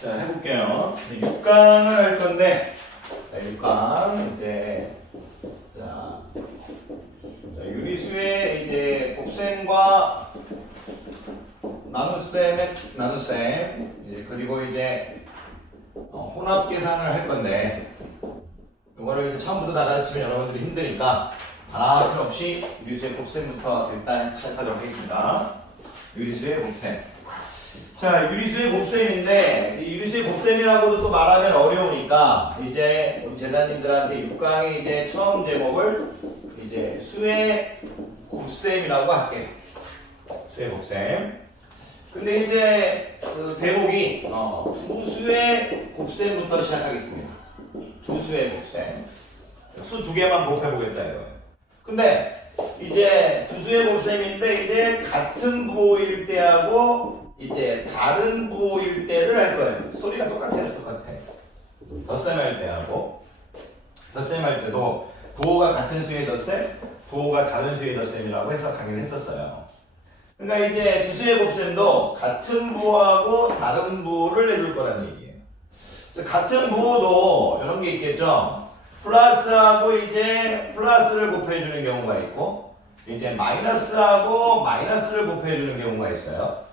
자, 해볼게요. 6강을 할 건데, 6강, 이제, 자, 유리수의 이제 곱셈과 나눗셈, 이제 그리고 이제 혼합 계산을 할 건데, 이거를 이제 처음부터 다 가르치면 여러분들이 힘드니까 다 필요 없이 유리수의 곱셈부터 일단 시작하도록 하겠습니다. 유리수의 곱셈. 자, 유리수의 곱셈인데, 유리수의 곱셈이라고도 또 말하면 어려우니까, 이제 우리 제자님들한테 6강의 이제 처음 제목을 이제 수의 곱셈이라고 할게요. 수의 곱셈. 근데 이제 그 대목이 두 수의 곱셈부터 시작하겠습니다. 두 수의 곱셈. 수 두 개만 곱해보겠다 이거예요. 근데 이제 두 수의 곱셈인데 이제 같은 부호일 때하고 이제 다른 부호일 때를 할 거예요. 소리가 똑같아요. 똑같아. 덧셈 할 때하고 덧셈 할 때도 부호가 같은 수의 덧셈, 부호가 다른 수의 덧셈이라고 해서 당연히 했었어요. 그러니까 이제 두 수의 곱셈도 같은 부호하고 다른 부호를 내줄 거라는 얘기예요. 같은 부호도 이런 게 있겠죠. 플러스하고 이제 플러스를 곱해주는 경우가 있고, 이제 마이너스하고 마이너스를 곱해주는 경우가 있어요.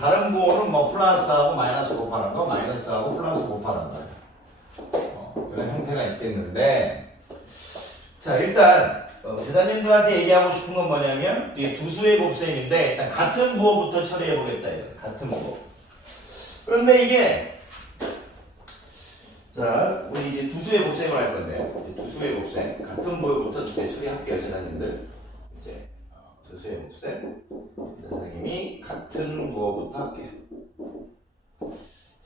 다른 부호는 뭐 플러스하고 마이너스 곱하는 거, 마이너스하고 플러스 곱하는 거. 이런 형태가 있겠는데, 자, 일단 제자님들한테 얘기하고 싶은 건 뭐냐면 이 두 수의 곱셈인데 일단 같은 부호부터 처리해 보겠다 이거예요. 같은 부호. 그런데 이게 자, 우리 이제 두 수의 곱셈을 할 건데요. 두 수의 곱셈 같은 부호부터 이제 처리할게요, 제자님들. 이제 두 수의 곱셈 선생님이 같은 부호부터 할게요.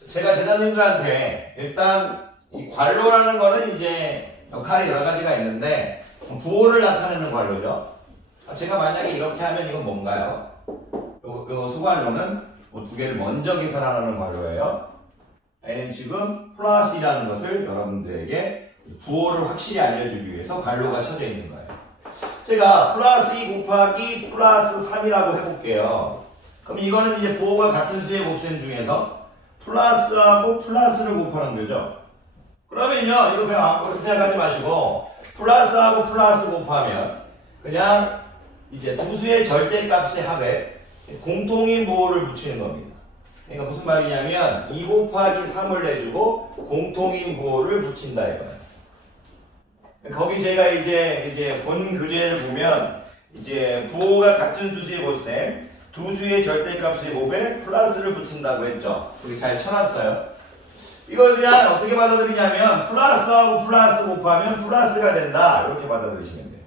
제가 제자님들한테 일단 이 괄호라는 거는 이제 역할이 여러 가지가 있는데 부호를 나타내는 괄호죠. 제가 만약에 이렇게 하면 이건 뭔가요? 요 수괄호는 두 개를 먼저 계산하는 괄호예요. 얘는 지금 플러스 2라는 것을 여러분들에게 부호를 확실히 알려주기 위해서 괄호가 쳐져 있는 거예요. 제가 플러스 2 곱하기 플러스 3이라고 해볼게요. 그럼 이거는 이제 부호가 같은 수의 곱셈 중에서 플러스하고 플러스를 곱하는 거죠. 그러면요, 이거 그냥 그렇게 생각하지 마시고 플러스하고 플러스 곱하면 그냥 이제 두 수의 절대값의 합에 공통인 부호를 붙이는 겁니다. 그러니까 무슨 말이냐면 2 곱하기 3을 내주고 공통인 부호를 붙인다 이거예요. 거기 제가 이제 본 교재를 보면 이제 부호가 같은 두 수의 곱셈, 두 수의 절대값의 곱에 플러스를 붙인다고 했죠. 거기 잘 쳐놨어요. 이걸 그냥 어떻게 받아들이냐면 플러스하고 플러스 곱하면 플러스가 된다 이렇게 받아들이시면 돼요.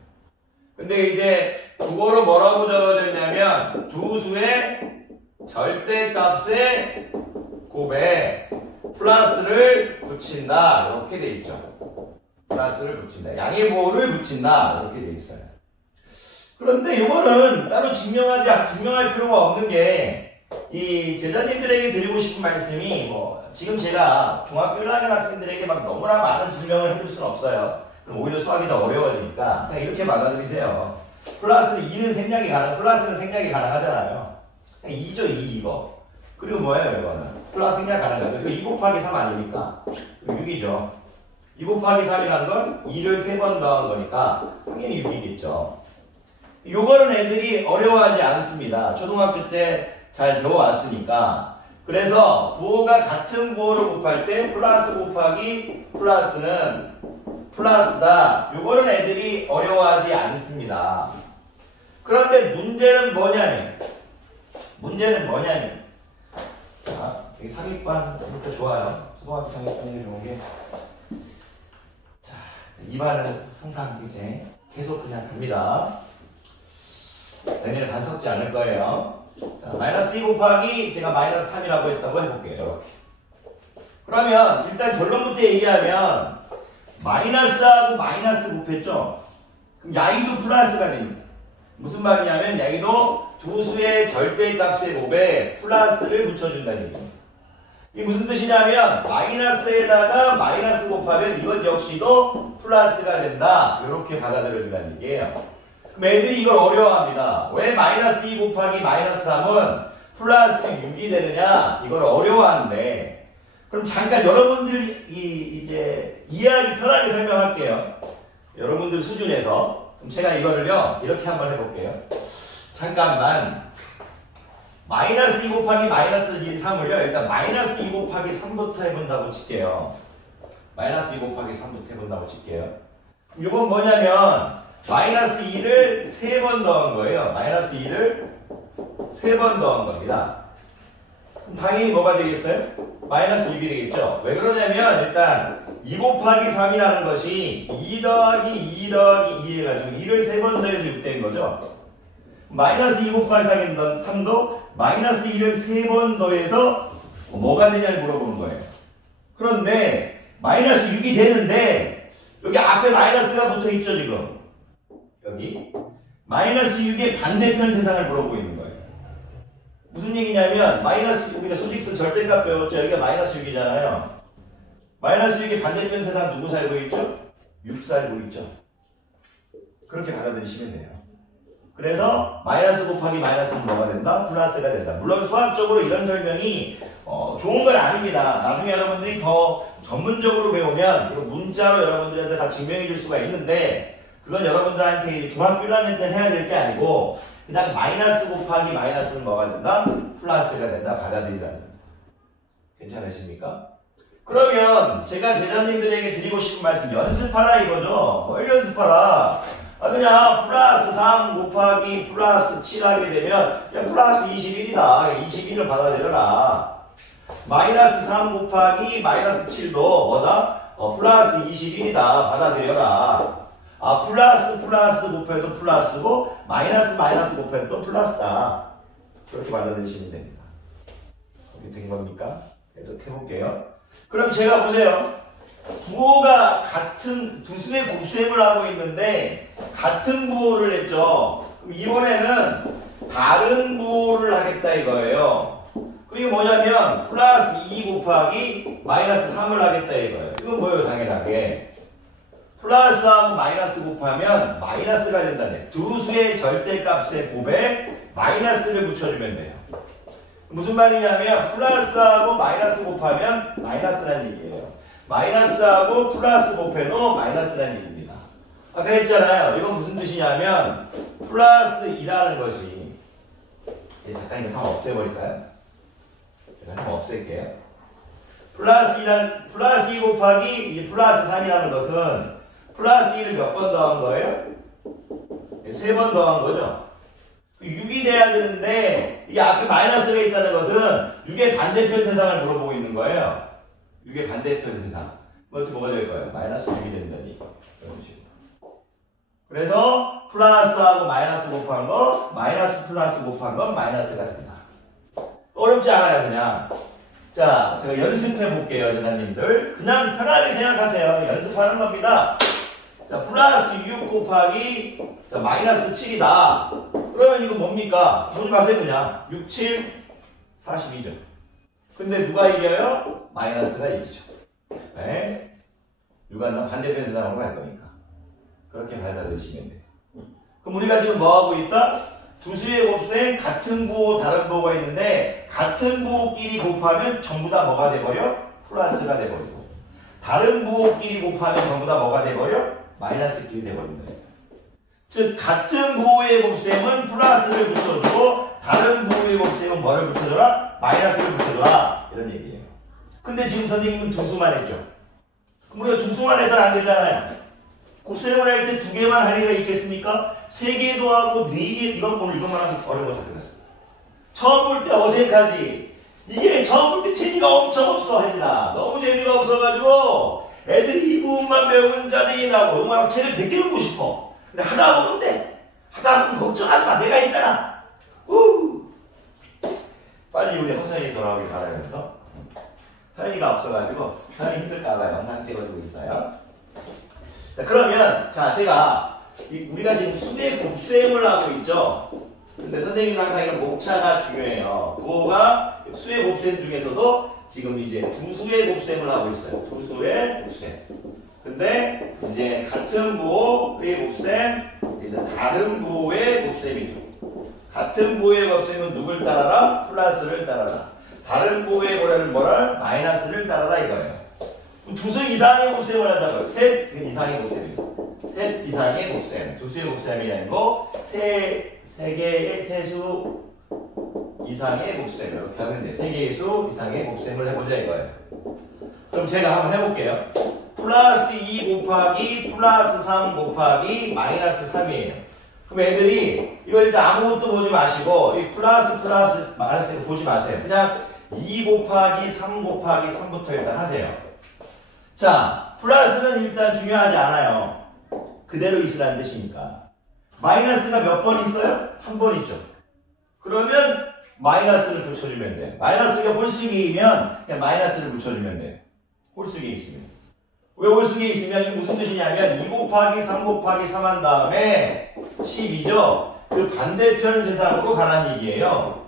근데 이제 그거로 뭐라고 적어졌냐면 두 수의 절대값의 곱에 플러스를 붙인다 이렇게 돼 있죠. 플러스를 붙인다. 양의 부호를 붙인다 이렇게 돼 있어요. 그런데 이거는 따로 증명할 필요가 없는 게 이 제자님들에게 드리고 싶은 말씀이 지금 제가 중학교 1학년 학생들에게 막 너무나 많은 증명을 해줄 수는 없어요. 그럼 오히려 수학이 더 어려워지니까 그냥 이렇게 받아들이세요. 플러스는 2는 플러스는 생략이 가능하잖아요. 그냥 2죠, 2 이거. 그리고 뭐예요, 이거는? 플러스 생략 가능하죠. 이거 2 곱하기 3 아닙니까? 6이죠. 2 곱하기 3이라는 건 2를 3번 더한 거니까 당연히 6이겠죠. 요거는 애들이 어려워하지 않습니다. 초등학교 때 잘 배워왔으니까. 그래서 부호가 같은 부호를 곱할 때 플러스 곱하기 플러스는 플러스다. 요거는 애들이 어려워하지 않습니다. 그런데 문제는 뭐냐면 자, 여기 상위반 이렇게 좋아요. 초등학교 상위반이 좋은 게 자, 2반은 항상 이제 계속 그냥 갑니다. 내년에 반 섞지 않을 거예요. 자, 마이너스 2 곱하기 제가 마이너스 3이라고 했다고 해볼게요. 그러면 일단 결론부터 얘기하면 마이너스하고 마이너스 곱했죠? 그럼 야이도 플러스가 됩니다. 무슨 말이냐면 야이도 두 수의 절대값의 곱에 플러스를 붙여준다는 얘기입니다. 이게 무슨 뜻이냐면 마이너스에다가 마이너스 곱하면 이것 역시도 플러스가 된다. 이렇게 받아들여준다는 얘기예요. 그럼 애들이 이걸 어려워합니다. 왜 마이너스 2 곱하기 마이너스 3은 플러스 6이 되느냐? 이걸 어려워하는데, 그럼 잠깐 여러분들 이제 이해하기 편하게 설명할게요. 여러분들 수준에서. 그럼 제가 이거를요, 이렇게 한번 해볼게요. 잠깐만. 마이너스 2 곱하기 마이너스 3을요, 일단 마이너스 2 곱하기 3부터 해본다고 칠게요. 마이너스 2 곱하기 3부터 해본다고 칠게요. 이건 뭐냐면, 마이너스 2를 3번 더한 거예요. 마이너스 2를 3번 더한 겁니다. 그럼 당연히 뭐가 되겠어요? 마이너스 6이 되겠죠? 왜 그러냐면, 일단, 2 곱하기 3이라는 것이 2 더하기 2 더하기 2 해가지고 2를 3번 더해서 6 된 거죠? 마이너스 2 곱하기 3도 마이너스 2를 3번 더해서 뭐가 되냐를 물어보는 거예요. 그런데 마이너스 6이 되는데 여기 앞에 마이너스가 붙어 있죠 지금. 여기 마이너스 6의 반대편 세상을 물어보고 있는 거예요. 무슨 얘기냐면 마이너스 우리가 소직수 절대값 배웠죠. 여기가 마이너스 6이잖아요. 마이너스 6의 반대편 세상 누구 살고 있죠? 6 살고 있죠. 그렇게 받아들이시면 돼요. 그래서 마이너스 곱하기 마이너스는 뭐가 된다? 플러스가 된다. 물론 수학적으로 이런 설명이 좋은 건 아닙니다. 나중에 여러분들이 더 전문적으로 배우면 이거 문자로 여러분들한테 다 증명해 줄 수가 있는데 그건 여러분들한테 중학교 1학년 때 해야 될 게 아니고 그냥 마이너스 곱하기 마이너스는 뭐가 된다? 플러스가 된다. 받아들이라는 겁니다. 괜찮으십니까? 그러면 제가 제자님들에게 드리고 싶은 말씀 연습하라 이거죠. 뭘 연습하라? 그냥 플러스 3 곱하기 플러스 7 하게 되면 그냥 플러스 21이다. 21을 받아들여라. 마이너스 3 곱하기 마이너스 7도 뭐다? 플러스 21이다. 받아들여라. 플러스 곱해도 플러스고 마이너스 곱해도 플러스다. 그렇게 받아들이시면 됩니다. 그렇게 된 겁니까? 계속 해볼게요. 그럼 제가 보세요. 부호가 같은 두 수의 곱셈을 하고 있는데 같은 부호를 했죠. 그럼 이번에는 다른 부호를 하겠다 이거예요. 그게 뭐냐면 플러스 2 곱하기 마이너스 3을 하겠다 이거예요. 이건 뭐예요? 당연하게 플러스하고 마이너스 곱하면 마이너스가 된다네. 두 수의 절대값의 곱에 마이너스를 붙여주면 돼요. 무슨 말이냐면 플러스하고 마이너스 곱하면 마이너스라는 얘기예요. 마이너스하고 플러스 곱해도 마이너스라는 얘기입니다. 아까 했잖아요. 이건 무슨 뜻이냐면 플러스 2라는 것이 잠깐 이거 3 없애버릴까요? 제가 3 없앨게요. 플러스 2 곱하기 플러스 3이라는 것은 플러스 2를 몇 번 더한 거예요? 3번 더한 거죠. 6이 돼야 되는데 이게 앞에 마이너스가 있다는 것은 6의 반대편 세상을 물어보고 있는 거예요. 6의 반대편 세상. 어떻게 뭐가 될 거예요? 마이너스 6이 된다니. 이런 식으로. 그래서 플러스하고 마이너스 곱한 거, 마이너스 플러스 곱한 건 마이너스가 됩니다. 어렵지 않아요, 그냥. 자, 제가 연습해 볼게요, 전화님들. 그냥 편하게 생각하세요. 연습하는 겁니다. 자, 플러스 6 곱하기 마이너스 7이다. 그러면 이거 뭡니까? 보지 마세요, 그냥. 6, 7, 42죠. 근데 누가 이겨요? 마이너스가 이기죠. 네? 누가 반대편 세상으로 갈 거니까. 그렇게 받아들이시면 돼요. 그럼 우리가 지금 뭐 하고 있다? 두 수의 곱셈, 같은 부호, 다른 부호가 있는데, 같은 부호끼리 곱하면 전부 다 뭐가 돼버려? 플러스가 돼버리고. 다른 부호끼리 곱하면 전부 다 뭐가 돼버려? 마이너스끼리 돼버린다. 즉, 같은 부호의 곱셈은 플러스를 붙여주고, 다른 부호의 곱셈은 뭐를 붙여줘라? 마이너스를 붙여줘라. 이런 얘기예요. 근데 지금 선생님은 두 수만 했죠. 그럼 우리가 두 수만 해서는 안 되잖아요. 곱셈을 할 때 두 개만 할 리가 있겠습니까? 세 개도 하고 네 개, 이건 오늘 이것만 하면 어려운 거 잡혀갔어. 처음 볼 때 어색하지. 이게 처음 볼 때 재미가 엄청 없어, 혜진아. 너무 재미가 없어가지고 애들이 이 부분만 배우면 짜증이 나고 정말 책을 100개 읽고 싶어. 근데 하다 보면 돼. 하다 보면 걱정하지 마. 내가 있잖아. 빨리 우리 허선이 돌아오길 바라면서. 서연이가 없어가지고 서연이 힘들까봐 영상 찍어주고 있어요. 자, 그러면 자 제가 우리가 지금 수의 곱셈을 하고 있죠. 근데 선생님은 항상 이런 목차가 중요해요. 부호가 수의 곱셈 중에서도 지금 이제 두 수의 곱셈을 하고 있어요. 두 수의 곱셈. 근데 이제 같은 부호의 곱셈, 이제 다른 부호의 곱셈이죠. 같은 부호의 곱셈은 누굴 따라라? 플러스를 따라라. 다른 부호의 고래는 뭐를? 마이너스를 따라라 이거예요. 두 수 이상의 곱셈을 하자고요. 셋 이상의 곱셈이죠. 셋 이상의 곱셈. 두 수의 곱셈이 아니고 세 개의 세수 이상의 곱셈. 이렇게 하면 돼. 세 개의 수 이상의 곱셈을 해보자 이거예요. 그럼 제가 한번 해볼게요. 플러스 2 곱하기 플러스 3 곱하기 마이너스 3이에요. 그럼 애들이 이거 일단 아무것도 보지 마시고 이 플러스 마이너스 보지 마세요. 그냥 2 곱하기 3 곱하기 3부터 일단 하세요. 자, 플러스는 일단 중요하지 않아요. 그대로 있으라는 뜻이니까. 마이너스가 몇 번 있어요? 한 번 있죠. 그러면 마이너스를 붙여주면 돼요. 마이너스가 홀수기이면 그냥 마이너스를 붙여주면 돼요. 홀수기에 있으면. 왜 홀수기에 있으면 이게 무슨 뜻이냐면 2 곱하기 3 곱하기 3 한 다음에 10이죠. 그 반대편 세상으로 가라는 얘기예요.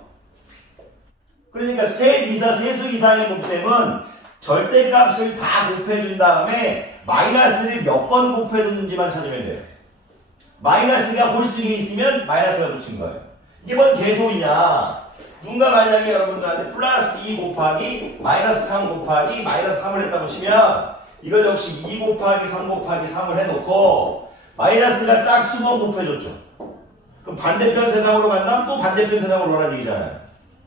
그러니까 세수 이상의 곱셈은 절대값을 다 곱해준 다음에 마이너스를 몇 번 곱해줬는지만 찾으면 돼요. 마이너스가 홀수기에 있으면 마이너스가 붙인 거예요. 이게 뭔 개소리냐. 누군가 만약에 여러분들한테 플러스 2 곱하기 마이너스 3 곱하기 마이너스 3을 했다고 치면 이거 역시 2 곱하기 3 곱하기 3을 해놓고 마이너스가 짝수만 곱해줬죠. 그럼 반대편 세상으로 간다면 또 반대편 세상으로 오라는 얘기잖아요.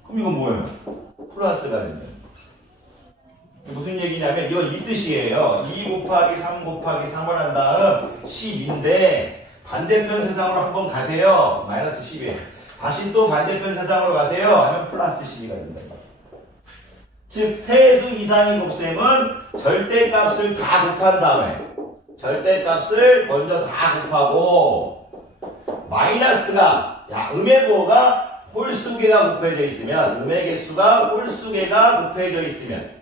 그럼 이건 뭐예요? 플러스가 된다. 무슨 얘기냐면 이건 이 뜻이에요. 2 곱하기 3 곱하기 3을 한 다음 10인데 반대편 세상으로 한번 가세요. 마이너스 10이에요. 다시 또 반대편 세상으로 가세요. 하면 플러스 12가 된다. 즉 세수 이상의 곱셈은 절대값을 다 곱한 다음에 절대값을 먼저 다 곱하고 마이너스가 음의 부호가 홀수개가 곱해져 있으면 음의 개수가 홀수개가 곱해져 있으면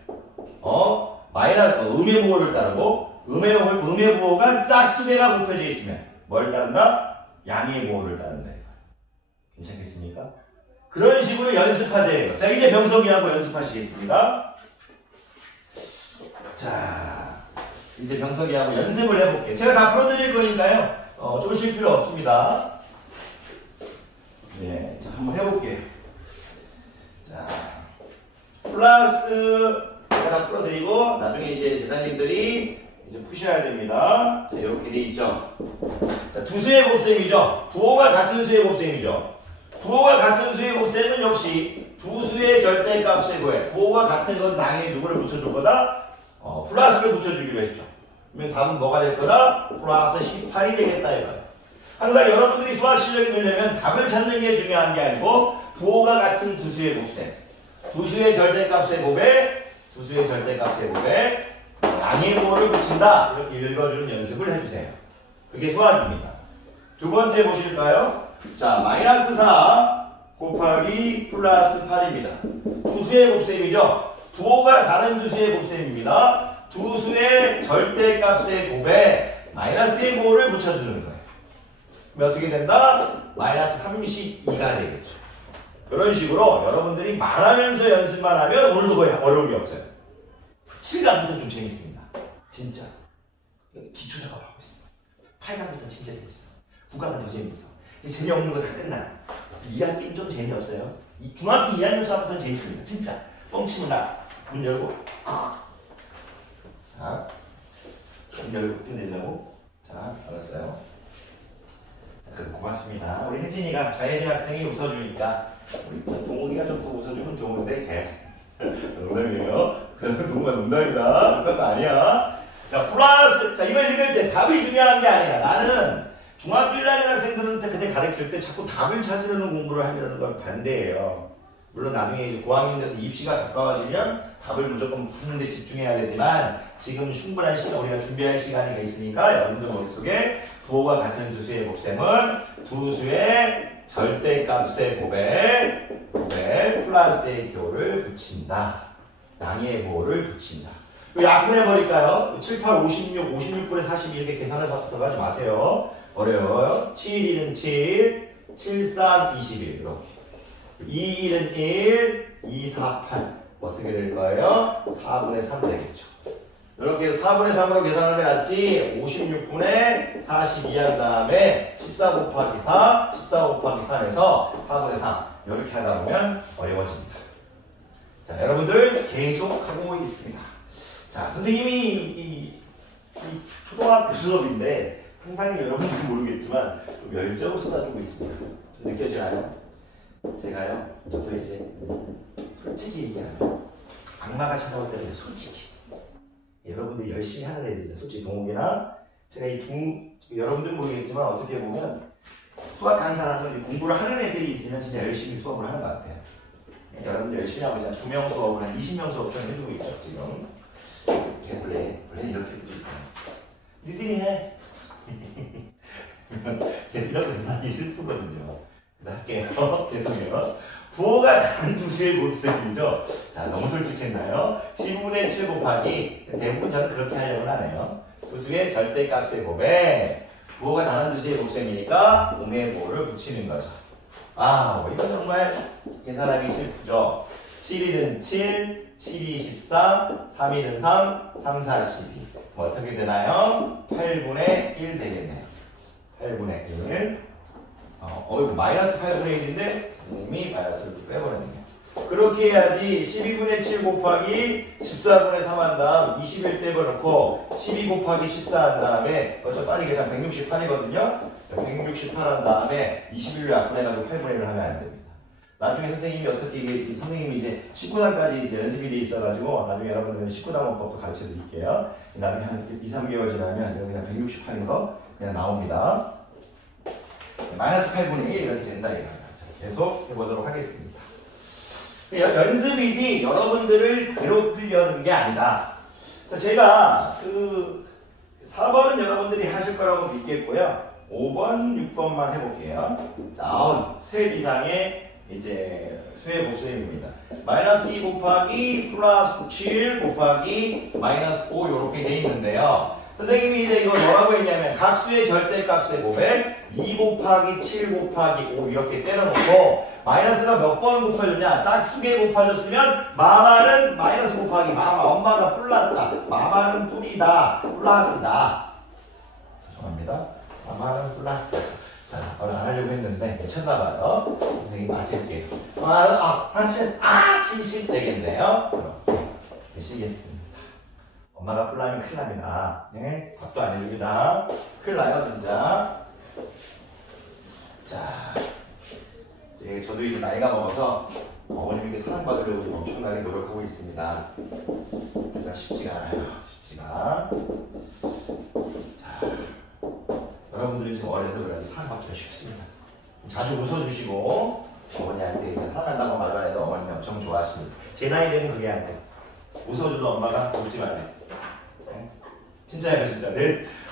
마이너스 음의 부호를 따르고 음의 부호가 짝수개가 곱해져 있으면 뭘 따른다? 양의 부호를 따른다. 괜찮겠습니까? 그런 식으로 연습하세요. 자, 이제 병석이하고 연습하시겠습니다. 자, 이제 병석이하고 연습을 해볼게요. 제가 다 풀어드릴 거니까요. 쪼실 필요 없습니다. 네, 자, 한번 해볼게요. 자, 플러스 제가 다 풀어드리고 나중에 이제 제자님들이 이제 푸셔야 됩니다. 자, 이렇게 돼 있죠. 자, 두 수의 곱셈이죠. 부호가 같은 수의 곱셈이죠. 부호가 같은 수의 곱셈은 역시 두 수의 절대값을 구해. 부호가 같은 건 당연히 누구를 붙여줄 거다? 플러스를 붙여주기로 했죠. 그러면 답은 뭐가 될 거다? 플러스 18이 되겠다 이거예요. 항상 여러분들이 수학 실력이 늘려면 답을 찾는 게 중요한 게 아니고 부호가 같은 두 수의 곱셈, 두 수의 절대값의 곱에 두 수의 절대값의 곱에 양의 부호를 붙인다. 이렇게 읽어주는 연습을 해주세요. 그게 수학입니다. 두 번째 보실까요? 자, 마이너스 4 곱하기 플러스 8입니다. 두 수의 곱셈이죠. 부호가 다른 두 수의 곱셈입니다. 두 수의 절대값의 곱에 마이너스의 부호를 붙여주는 거예요. 그럼 어떻게 된다? 마이너스 32가 되겠죠. 이런 식으로 여러분들이 말하면서 연습만 하면 오늘도 거의 어려운 게 없어요. 7강부터 좀 재밌습니다. 진짜. 기초 작업하고 있습니다. 8강부터 진짜 재밌어. 9강은 더 재밌어. 이제 재미없는 거 다 끝나. 2학기는 좀 재미없어요. 중학교 2학년 수학부터는 재밌습니다. 진짜. 뻥치면 문 열고 자, 문 열고 끝내려고. 자, 알았어요. 고맙습니다. 우리 혜진이가 좌혜진 학생이 웃어주니까 우리 동욱이가 좀 더 웃어주면 좋은데 농담이에요. 그래서 동욱아 농담이다. 그것도 아니야. 자, 플러스. 자, 이걸 읽을 때 답이 중요한 게 아니라 나는 중학교 1학년 학생들한테 그때 가르칠 때 자꾸 답을 찾으려는 공부를 하려는 걸 반대해요. 물론 나중에 이제 고학년 돼서 입시가 가까워지면 답을 무조건 푸는 데 집중해야 되지만 지금 충분한 시간 우리가 준비할 시간이 있으니까 여러분들 머릿속에 부호가 같은 두 수의 곱셈은 두 수의 절대값의 곱에 플러스의 기호를 붙인다. 양의 부호를 붙인다. 약분해버릴까요? 7, 8, 56, 56분의 42 이렇게 계산해서 들어가지 마세요. 어려워요. 7, 1은 7, 7, 3, 21 이렇게. 2, 1은 1, 2, 4, 8 어떻게 될 거예요? 4분의 3 되겠죠. 이렇게 해서 4분의 3으로 계산하는 게 낫지. 56분의 42 한 다음에 14 곱하기 4, 14 곱하기 3에서 4분의 3 이렇게 하다 보면 어려워집니다. 자, 여러분들 계속 하고 있습니다. 자, 선생님이 이 초등학교 수업인데 상당히 여러분들이 모르겠지만 좀 열정을 쏟아주고 있습니다. 좀 느껴지나요? 제가요, 저도 이제 솔직히 얘기하면 악마가 찾아올 때는 솔직히 여러분들이 열심히 하는 애들이죠. 솔직히 동욱이나 제가 여러분들 모르겠지만 어떻게 보면 수학 강사라는 공부를 하는 애들이 있으면 진짜 열심히 수업을 하는 것 같아요. 여러분들 열심히 하고 있잖아요. 2명 수업을 한 20명 수업 좀 해주고 있죠, 지금. 원래 이렇게 들이 있어요. 니들이 해. 이런 계산이 슬프거든요. 할게요. 죄송해요. 부호가 단 두수의 곱셈이죠. 자, 너무 솔직했나요? 10분의 7 곱하기, 대부분 저는 그렇게 하려고 하네요. 두수의 절대값의 곱에 부호가 단 두수의 곱셈이니까 5의 부호를 붙이는 거죠. 아, 이거 정말 계산하기 슬프죠. 7, 1은 7, 7, 2, 13, 3, 1은 3, 3, 4, 12. 뭐 어떻게 되나요? 8분의 1 되겠네요. 8분의 1. 이거 마이너스 8분의 1인데 선생님이 마이너스를 빼버렸네요. 그렇게 해야지 12분의 7 곱하기 14분의 3 한 다음 21 떼버놓고 12 곱하기 14 한 다음에 저 빨리 계산 168이거든요. 168 한 다음에 21로 약분해가지고 8분의 1을 하면 안 됩니다. 나중에 선생님이 어떻게 선생님이 이제 19단까지 이제 연습이 돼 있어가지고 나중에 여러분들은 19단 원법도 가르쳐 드릴게요. 나중에 한 2, 3개월 지나면 여기 그냥 168인 거 그냥 나옵니다. 마이너스 8분의 1 이렇게 된다 이거죠. 계속 해보도록 하겠습니다. 연습이지 여러분들을 괴롭히려는 게 아니다. 자, 제가 4번은 여러분들이 하실 거라고 믿겠고요. 5번, 6번만 해볼게요. 자, 셋 이상의 이제 수의 곱셈입니다. 마이너스 2 곱하기 플러스 7 곱하기 마이너스 5 이렇게 돼 있는데요. 선생님이 이제 이걸 뭐라고 했냐면 각수의 절대값의 곱에 2 곱하기 7 곱하기 5 이렇게 때려놓고 마이너스가 몇 번 곱해줬냐? 짝수개 곱해줬으면 마마는 마이너스 곱하기 마마 엄마가 플러스다. 마마는 뿌리다. 플러스다. 죄송합니다. 마마는 플러스. 자, 오늘 안 하려고 했는데 괜찮나봐요. 선생님 맞을게요. 70 되겠네요. 그럼 되시겠습니다. 엄마가 플라면 큰일 납니다. 네? 밥도 안 해줍니다. 큰일 나요, 진짜. 자, 저도 이제 나이가 먹어서 어머님에게 사랑받으려고 좀 엄청나게 노력하고 있습니다. 하지만 쉽지가 않아요. 쉽지가. 자, 여러분들이 지금 어려서 그런지 사랑받기가 쉽습니다. 자주 웃어주시고 어머니한테 이제 사랑한다고 말을 해도 어머님이 엄청 좋아하십니다. 제 나이 되면 그게 안 돼. 웃어줘도 엄마가 웃지 말래. 네? 진짜예요, 진짜.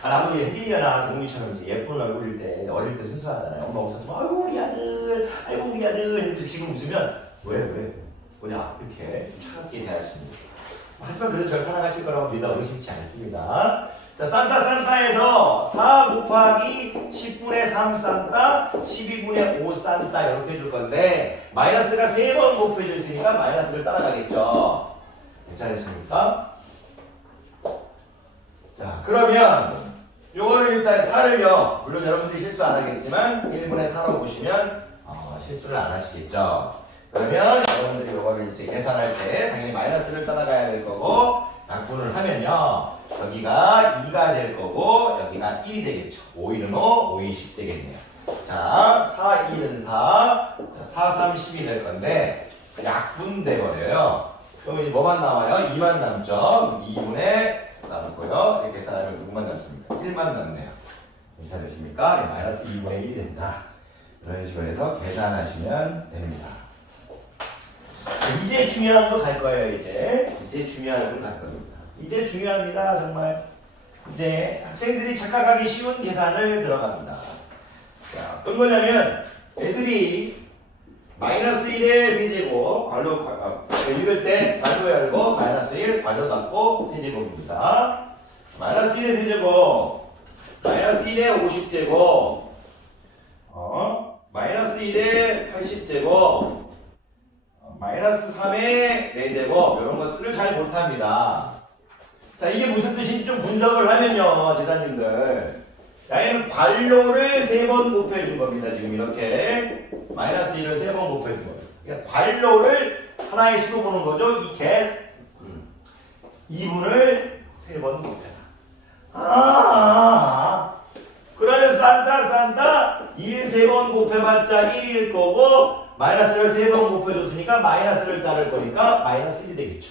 나도 혜진이가 나 동욱이처럼 이제 예쁜 얼굴일 때, 어릴 때 순수하잖아요. 엄마 웃어서, 아이고, 우리 아들, 아이고, 우리 아들. 이렇게 지금 웃으면, 왜? 뭐냐, 이렇게 차갑게 대하십니다. 하지만 그래도 절 사랑하실 거라고 믿어 의심치 않습니다. 자, 산타에서 4 곱하기 10분의 3 산타, 12분의 5 산타 이렇게 해줄 건데, 마이너스가 3번 곱해져 있으니까 마이너스를 따라가겠죠. 괜찮으십니까? 자, 그러면 요거를 일단 4를요, 물론 여러분들이 실수 안 하겠지만 1분의 4로 보시면 실수를 안 하시겠죠. 그러면 여러분들이 요거를 이제 계산할 때 당연히 마이너스를 따라가야 될 거고, 약분을 하면요 여기가 2가 될 거고 여기가 1이 되겠죠. 5, 1은 5, 5, 2, 10 되겠네요. 자, 4, 1은 4, 자, 4, 3, 10이 될 건데 약분돼 버려요. 그럼 이제 뭐만 나와요? 2만 남죠. 2분의 남고요. 이렇게 계산하면 누구만 남습니까? 1만 남네요. 괜찮으십니까? 네, 마이너스 2분의 1이 된다. 이런 식으로 해서 계산하시면 됩니다. 이제 중요한 거 갈 거예요. 이제 중요한 거 갈 겁니다. 이제 중요합니다. 정말 이제 학생들이 착각하기 쉬운 계산을 들어갑니다. 자, 어떤 거냐면 애들이 마이너스 1의 세제곱 괄호 읽을 때 괄호 열고 마이너스 1 괄호 닫고 세제곱입니다. 마이너스 1의 세제곱 마이너스 1의 50제곱 마이너스 1의 80제곱 마이너스 3의 4제곱 이런 것들을 잘 못합니다. 자, 이게 무슨 뜻인지 좀 분석을 하면요, 제자님들. 야는 괄호를 3번 곱해준 겁니다. 지금 이렇게. 마이너스 1을 3번 곱해준 거예요. 그러니까 괄호를 하나의 수로 보는 거죠. 이 개 2분을 3번 곱해라. 그러면 산타 1 3번 곱해봤자 1일 거고 마이너스를 3번 곱해줬으니까 마이너스를 따를 거니까 마이너스 1이 되겠죠.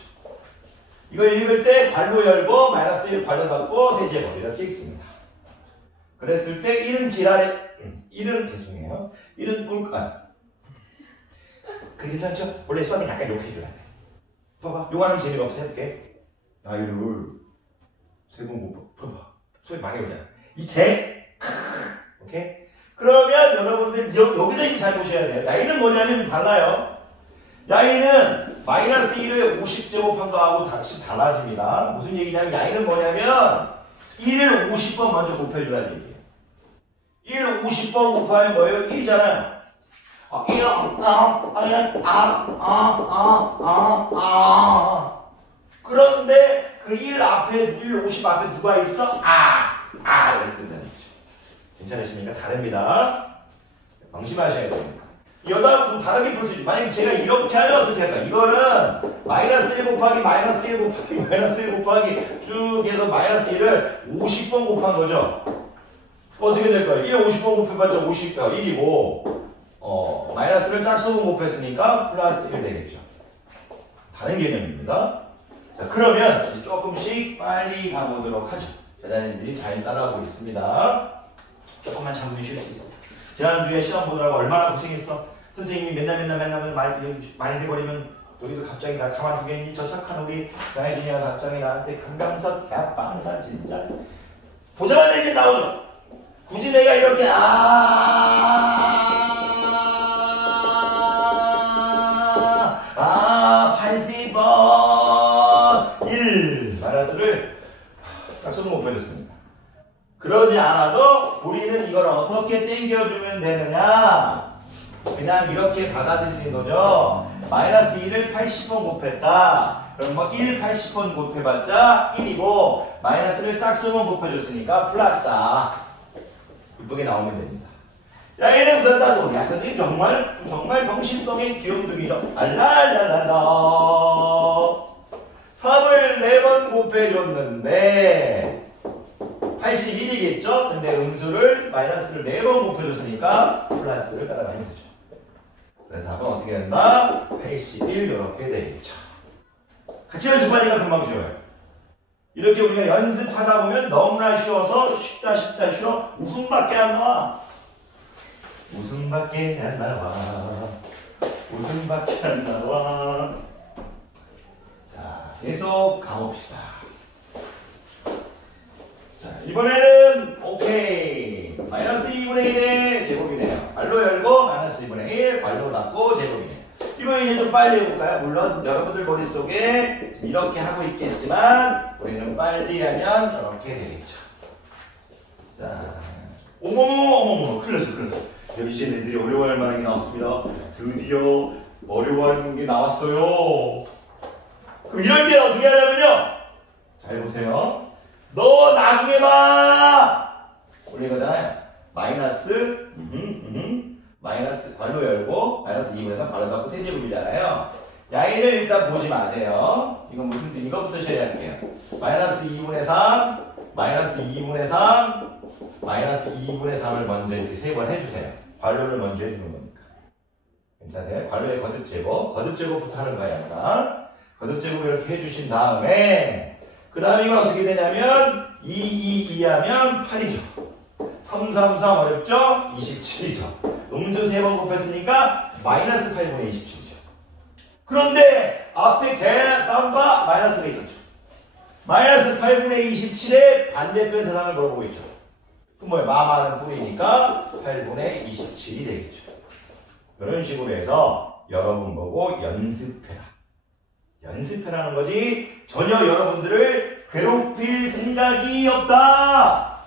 이걸 읽을 때 괄호 열고 마이너스 1 괄호 닫고 세제곱 이렇게 읽습니다. 그랬을 때 1은 지랄에 1은 죄송해요. 1은 꿀까. 그 괜찮죠? 원래 수학이 약간 욕해줘야 돼. 봐봐. 요거는 재미가 없어 해볼게. 이를 3번 곱해. 봐봐. 소리 많이 오잖아. 이 개. 오케이? 그러면 여러분들 여기서 이제 잘 보셔야 돼요. 야이는 뭐냐면 달라요. 야이는 마이너스 1을 50제곱한 거하고 다시 달라집니다. 무슨 얘기냐면 야이는 뭐냐면 1을 50번 먼저 곱해주라는 얘기예요. 1을 50번 곱하면 뭐예요? 1이잖아요. 그런데 그 1 앞에 1 50 앞에 누가 있어? 이렇게 된다는 거죠. 괜찮으십니까? 다릅니다. 명심하셔야 됩니다. 여기다 좀 다르게 볼 수 있죠. 만약에 제가 이렇게 하면 어떻게 할까? 이거는 마이너스 1 곱하기 마이너스 1 곱하기 마이너스 1 곱하기 쭉 해서 마이너스 1을 50번 곱한 거죠. 어떻게 될까요? 1을 50번 곱해봤자 1이고 마이너스를 짝수분 곱했으니까 플러스 1 되겠죠. 다른 개념입니다. 자, 그러면 이제 조금씩 빨리 가보도록 하죠. 제자님들이 잘 따라오고 있습니다. 조금만 참으면 쉴 수 있습니다. 지난주에 시험 보느라고 얼마나 고생했어? 선생님이 맨날 많이 해버리면 너희도 갑자기 나 가만두겠니? 저 착한 우리 장혜진이가 갑자기 나한테 강강석 개빵사 진짜 보자마자 이제 나오죠. 굳이 내가 이렇게 80번 1 마이너스를 짝수는 못 보여줬습니다. 그러지 않아도 우리는 이걸 어떻게 땡겨주면 되느냐? 그냥 이렇게 받아들이는 거죠. 마이너스 1을 80번 곱했다. 그럼 뭐 1 80번 곱해봤자 1이고 마이너스를 짝수만 곱해줬으니까 플러스다. 이쁘게 나오면 됩니다. 야, 얘는 무슨 따도 야, 선생님 정말 정신성의 귀염둥이죠. 알랄랄랄라 3을 4번 곱해줬는데 81이겠죠? 근데 음수를 마이너스를 4번 곱해줬으니까 플러스를 따라가면 되죠. 그래서 답은 어떻게 된다? 81 이렇게 되겠죠. 같이 연습하니까 금방 쉬워요. 이렇게 우리가 연습하다 보면 너무나 쉬워서 쉽다 쉬워 웃음밖에 안 나와. 웃음밖에 안 나와. 웃음밖에 안 나와. 자, 계속 가봅시다. 자, 이번에는 오케이. 마이너스 2분의 1의 제곱이네요. 괄호 열고 마이너스 2분의 1, 괄호 닫고 제곱이네요. 이거 이제 좀 빨리 해볼까요? 물론 여러분들 머릿속에 이렇게 하고 있겠지만 우리는 빨리 하면 이렇게 되겠죠. 자, 어머머머머 큰일 났어. 여기 이제 애들이 어려워할 만한 게 나왔습니다. 드디어 어려워하는 게 나왔어요. 그럼 이럴 때 어떻게 하냐면요. 잘 보세요. 너 나중에 봐! 원래 이거잖아요. 마이너스 마이너스 괄호 열고 마이너스 2분의 3 괄호 닫고 세제곱이잖아요. 야이를 일단 보지 마세요. 이건 무슨 뜻? 이것부터 처리할게요. 마이너스 2분의 3 마이너스 2분의 3 마이너스 2분의 3을 먼저 이렇게 3번 해주세요. 괄호를 먼저 해주는 거니까. 괜찮으세요? 괄호의 거듭제곱부터 하는 거예요. 거듭제곱 이렇게 해주신 다음에 그 다음에 이건 어떻게 되냐면 2 하면 8이죠. 3 어렵죠? 27이죠. 음수 3번 곱했으니까 마이너스 8분의 27이죠. 그런데 앞에 계산과 마이너스가 있었죠. 마이너스 8분의 27의 반대편 세상을 물어보고 있죠. 그럼 뭐예요? 마마는 뿌리니까 8분의 27이 되겠죠. 이런 식으로 해서 여러분 보고 연습해라. 연습해라는 거지 전혀 여러분들을 괴롭힐 생각이 없다.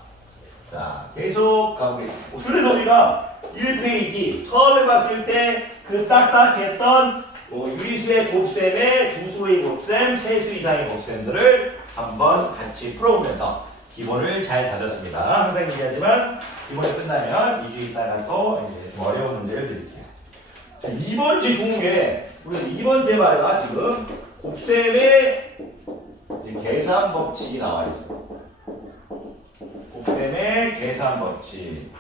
자, 계속 가보겠습니다. 그래서 우리가 1페이지 처음에 봤을 때 그 딱딱했던 유리수의 곱셈에 두수의 곱셈, 세수 이상의 곱셈들을 한번 같이 풀어보면서 기본을 잘 다졌습니다. 항상 얘기하지만 기본이 끝나면 2주 있다가 또 이제 좀 어려운 문제를 드릴게요. 자, 2번째 좋은 게 우리 2번째 말이야. 지금 곱셈의 이제 계산 법칙이 나와 있어. 곱셈의 계산 법칙.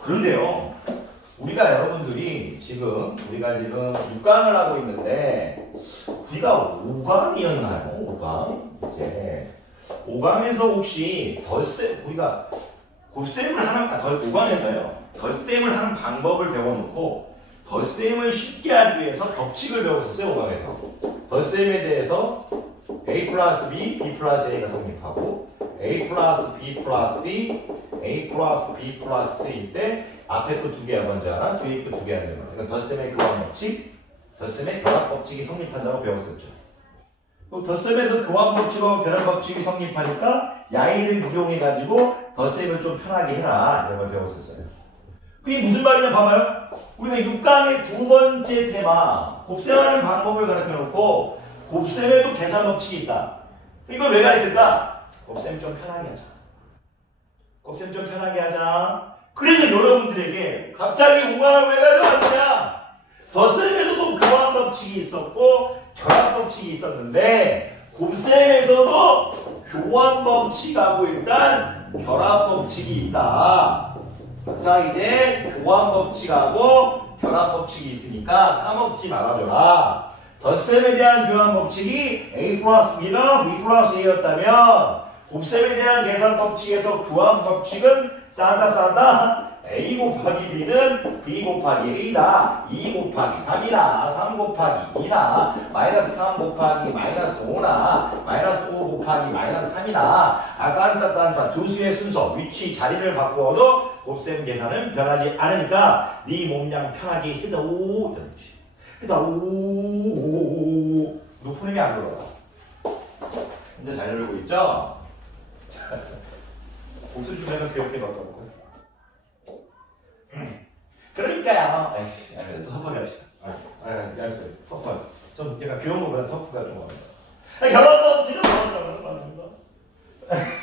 그런데요, 우리가 지금 6강을 하고 있는데 우리가 5강이었나요? 5강? 이제 5강에서 혹시 우리가 곱셈을 하는 5강에서요. 덧셈을 하는 방법을 배워놓고 덧셈을 쉽게 하기 위해서 법칙을 배웠었어요. 5강에서 덧셈에 대해서 A 플러스 B, B 플러스 A가 성립하고 A 플러스 B 플러스 D, A 플러스 B 플러스 C일 때 앞에 거 2개가 먼저 하나, 뒤에 거 2개 하는 거예요. 그러니까 덧셈의 교환 법칙, 덧셈의 결합 법칙이 성립한다고 배웠었죠. 덧셈에서 교환 법칙하고 결합 법칙이 성립하니까 야이를 이용해가지고 덧셈을 좀 편하게 해라 이런 걸 배웠었어요. 그게 무슨 말이냐 봐봐요. 우리가 6강의 두 번째 테마 곱셈하는 방법을 가르쳐놓고 곱셈에도 계산 법칙이 있다. 이걸 왜 가르칠까? 곱셈 좀 편하게 하자. 곱셈 좀 편하게 하자. 그래서 여러분들에게 갑자기 5강을 왜 가져왔느냐? 덧셈에서도 교환 법칙이 있었고 결합 법칙이 있었는데 곱셈에서도 교환 법칙하고 일단 결합 법칙이 있다. 자, 이제 교환 법칙하고 결합 법칙이 있으니까 까먹지 말아줘라. 덧셈에 대한 교환 법칙이 A 플러스 B가 B 플러스 A였다면 곱셈에 대한 계산 법칙에서 교환 법칙은 싸다 A 곱하기 B는 B 곱하기 A다. 2 곱하기 3이다. 3 곱하기 2다. 마이너스 3 곱하기 마이너스 5나. 마이너스 5 곱하기 마이너스 3이다. 싼따 두수의 순서, 위치, 자리를 바꾸어도 곱셈 계산은 변하지 않으니까 네 몸량 편하게 해도 이런 뜻이. 높은 힘이 안 들어가. 근데 잘 놀고 있죠? 목소리 주면서 귀엽게 바꿔볼까요? 그러니까요. 또 터프하게 합시다. 알겠어요. 터프하게. 좀 약간 귀여운 거보다 터프가 좀 어려워요. 결혼 법칙은 뭐죠?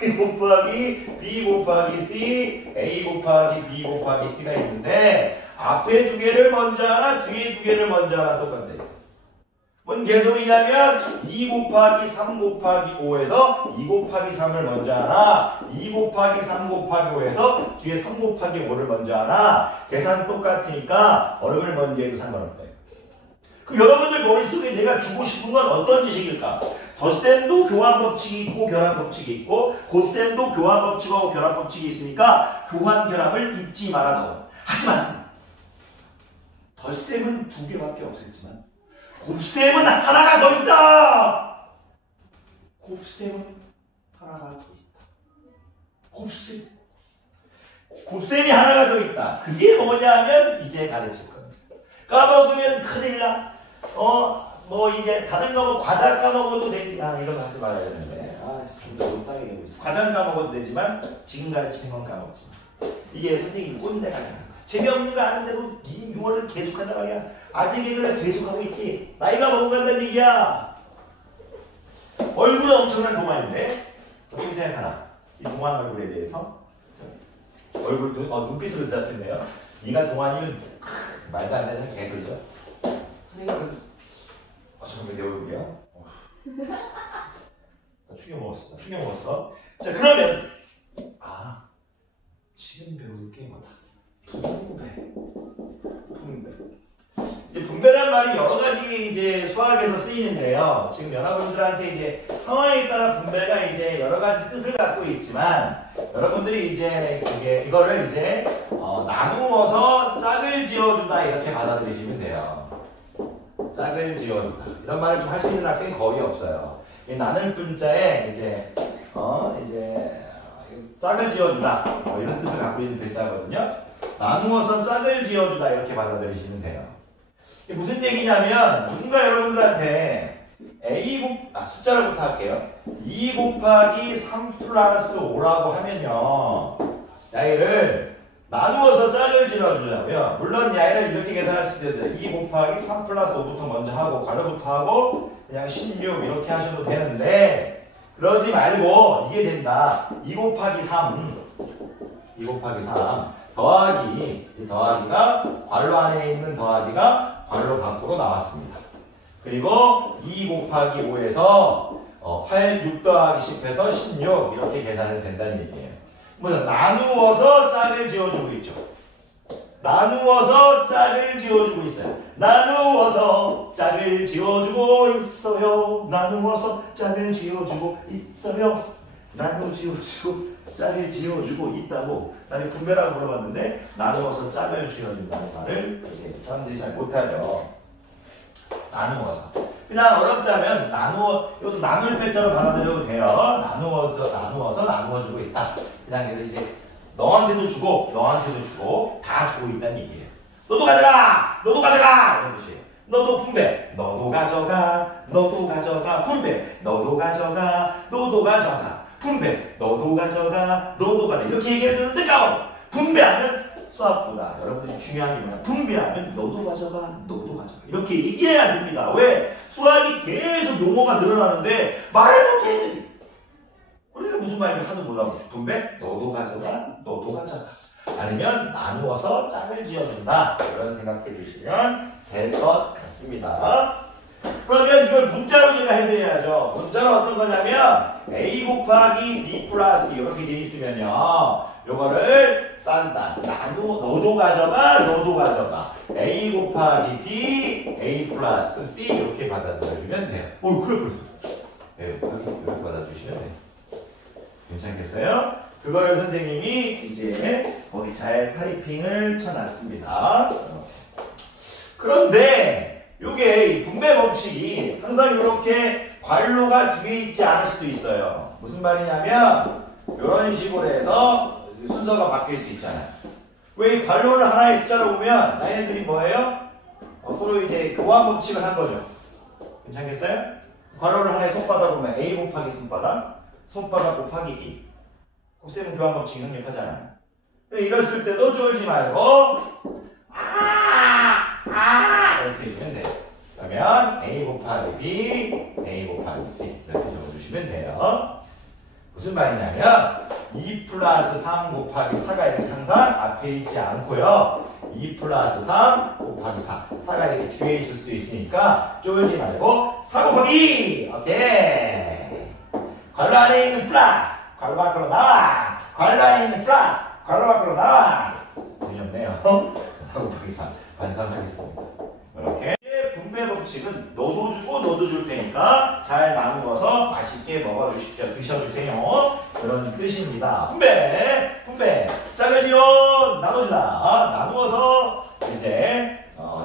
A 곱하기 B 곱하기 C, A 곱하기 B 곱하기 C가 있는데 앞에 2개를 먼저 하나, 뒤에 2개를 먼저 하나 똑같네. 뭔 개소리냐면 2 곱하기 3 곱하기 5에서 2 곱하기 3을 먼저 하나, 2 곱하기 3 곱하기 5에서 뒤에 3 곱하기 5를 먼저 하나. 계산 똑같으니까 어느 걸 먼저 해도 상관없다. 그럼 여러분들 머릿속에 내가 주고 싶은 건 어떤 지식일까? 덧셈도 교환 법칙이 있고 결합 법칙이 있고 곱셈도 교환 법칙하고 결합 법칙이 있으니까 교환 결합을 잊지 말아다오. 하지만 덧셈은 2개밖에 없었지만 곱셈은 하나가 더 있다. 곱셈은 하나가 더 있다. 곱셈이 하나가 더 있다. 그게 뭐냐면 이제 가르칠 겁니다. 까먹으면 큰일 나. 이제 다른 거 뭐 과자 까먹어도 되지. 이런 거 하지 말아야 되는데. 좀 더 못하게 되고 있어. 과자는 까먹어도 되지만 지금 가르치는 건 까먹지 마. 이게 선생님 꼰대가 되는 거야. 재미없는 거 아는데도 이 유머를 계속한단 말이야. 아직 이걸 계속하고 있지. 나이가 먹어간다는 얘기야. 얼굴은 엄청난 동안인데 어떻게 생각하나? 이 동안 얼굴에 대해서 눈빛으로 대답했네요. 네가 동안이면 말도 안 되는 개소리죠. 선생님 잠깐만 내 얼굴이야? 나 충격 먹었어. 자, 그러면 지금 배울 게 뭐다? 분배. 이제 분배란 말이 여러 가지 이제 수학에서 쓰이는데요. 지금 여러분들한테 이제 상황에 따라 분배가 이제 여러 가지 뜻을 갖고 있지만 여러분들이 이제 이거를 이제 나누어서 짝을 지어준다 이렇게 받아들이시면 돼요. 짝을 지어준다. 이런 말을 좀 할 수 있는 학생이 거의 없어요. 나눌 분자에 이제 짝을 지어주다 이런 뜻을 갖고 있는 글자거든요. 나누어서 짝을 지어주다 이렇게 받아들이시면 돼요. 이게 무슨 얘기냐면 누군가 여러분들한테 숫자를부터 할게요. 2 곱하기 3 플러스 5라고 하면요. 얘를 나누어서 짝을 지어주려고요. 물론 이 아이를 이렇게 계산할 수도 있는데 2 곱하기 3 플러스 5부터 먼저 하고 괄호부터 하고 그냥 16 이렇게 하셔도 되는데 그러지 말고 이게 된다. 2 곱하기 3 더하기 이 더하기가 괄호 안에 있는 더하기가 괄호 밖으로 나왔습니다. 그리고 2 곱하기 5에서 8, 6 더하기 10해서 16 이렇게 계산이 된다는 얘기예요. 뭐냐? 나누어서 짝을 지어주고 있죠. 나누어서 짝을 지어주고 있어요. 나누어서 짝을 지어주고 있어요. 나누어서 짝을 지어주고 있어요. 나누지어주고 짝을 지어주고 있다고. 나는 분배라고 물어봤는데 나누어서 짝을 지어준다는 말을 사람들이 잘 못하죠. 나누어서. 그냥 어렵다면 이것도 나눌 패자로 받아들여도 돼요. 나누어서 나누어주고 있다. 그냥 그래서 이제 너한테도 주고 다 주고 있다는 얘기예요. 너도 가져가 이런 뜻이에요. 너도 분배, 너도 가져가 분배, 너도 가져가 분배, 너도 가져가 이렇게 얘기해주는 뜨거워. 분배하면 수학보다 여러분들이 중요한 게 뭐냐? 분배하면 너도 가져가 이렇게 얘기해야 됩니다. 왜? 수학이 계속 용어가 늘어나는데 말을 못해. 우리가 무슨 말인지 하도 몰라고. 분배? 너도 가져가 아니면 나누어서 짝을 지어준다. 이런 생각해 주시면 될 것 같습니다. 그러면 이걸 문자로 제가 해드려야죠. 문자로 어떤 거냐면 a 곱하기 b 플러스 이렇게 돼 있으면요. 요거를 싼다. 너도 가져가 a 곱하기 b a 플러스 c 이렇게 받아들여주면 돼요. 그래 벌써. 이렇게 받아주시면 돼요. 괜찮겠어요? 그거를 선생님이 이제 거기 잘 타이핑을 쳐놨습니다. 그런데 요게 분배 법칙이 항상 이렇게 괄호가 뒤에 있지 않을 수도 있어요. 무슨 말이냐면 이런 식으로 해서 순서가 바뀔 수 있잖아요. 왜 이 괄호를 하나의 숫자로 보면 얘네들이 뭐예요? 서로 이제 교환 법칙을 한 거죠. 괜찮겠어요? 괄호를 하나의 손바닥 보면 a 곱하기 손바닥 곱하기 2. 곱셈은 교환 법칙이 성립하잖아요. 이랬을 때도 쫄지 말고 이렇게 해주면 돼요. 그러면 a 곱하기 b, a 곱하기 c 이렇게 적어주시면 돼요. 무슨 말이냐면 2 플러스 3 곱하기 4가 이렇게 항상 앞에 있지 않고요. 2 플러스 3 곱하기 4가 이렇게 뒤에 있을 수도 있으니까 쫄지 말고 4 곱하기 2! 오케이! 괄호 안에 있는 플러스! 괄호 밖으로 나와! 괄호 안에 있는 플러스! 괄호 밖으로 나와! 재미없네요. 4 곱하기 4 완성하겠습니다. 이렇게 분배 법칙은 너도 주고 너도 줄 테니까 잘 나누어서 맛있게 먹어주십시오. 드셔주세요. 그런 뜻입니다. 분배 짝을 지어 나눠주다. 나누어서 이제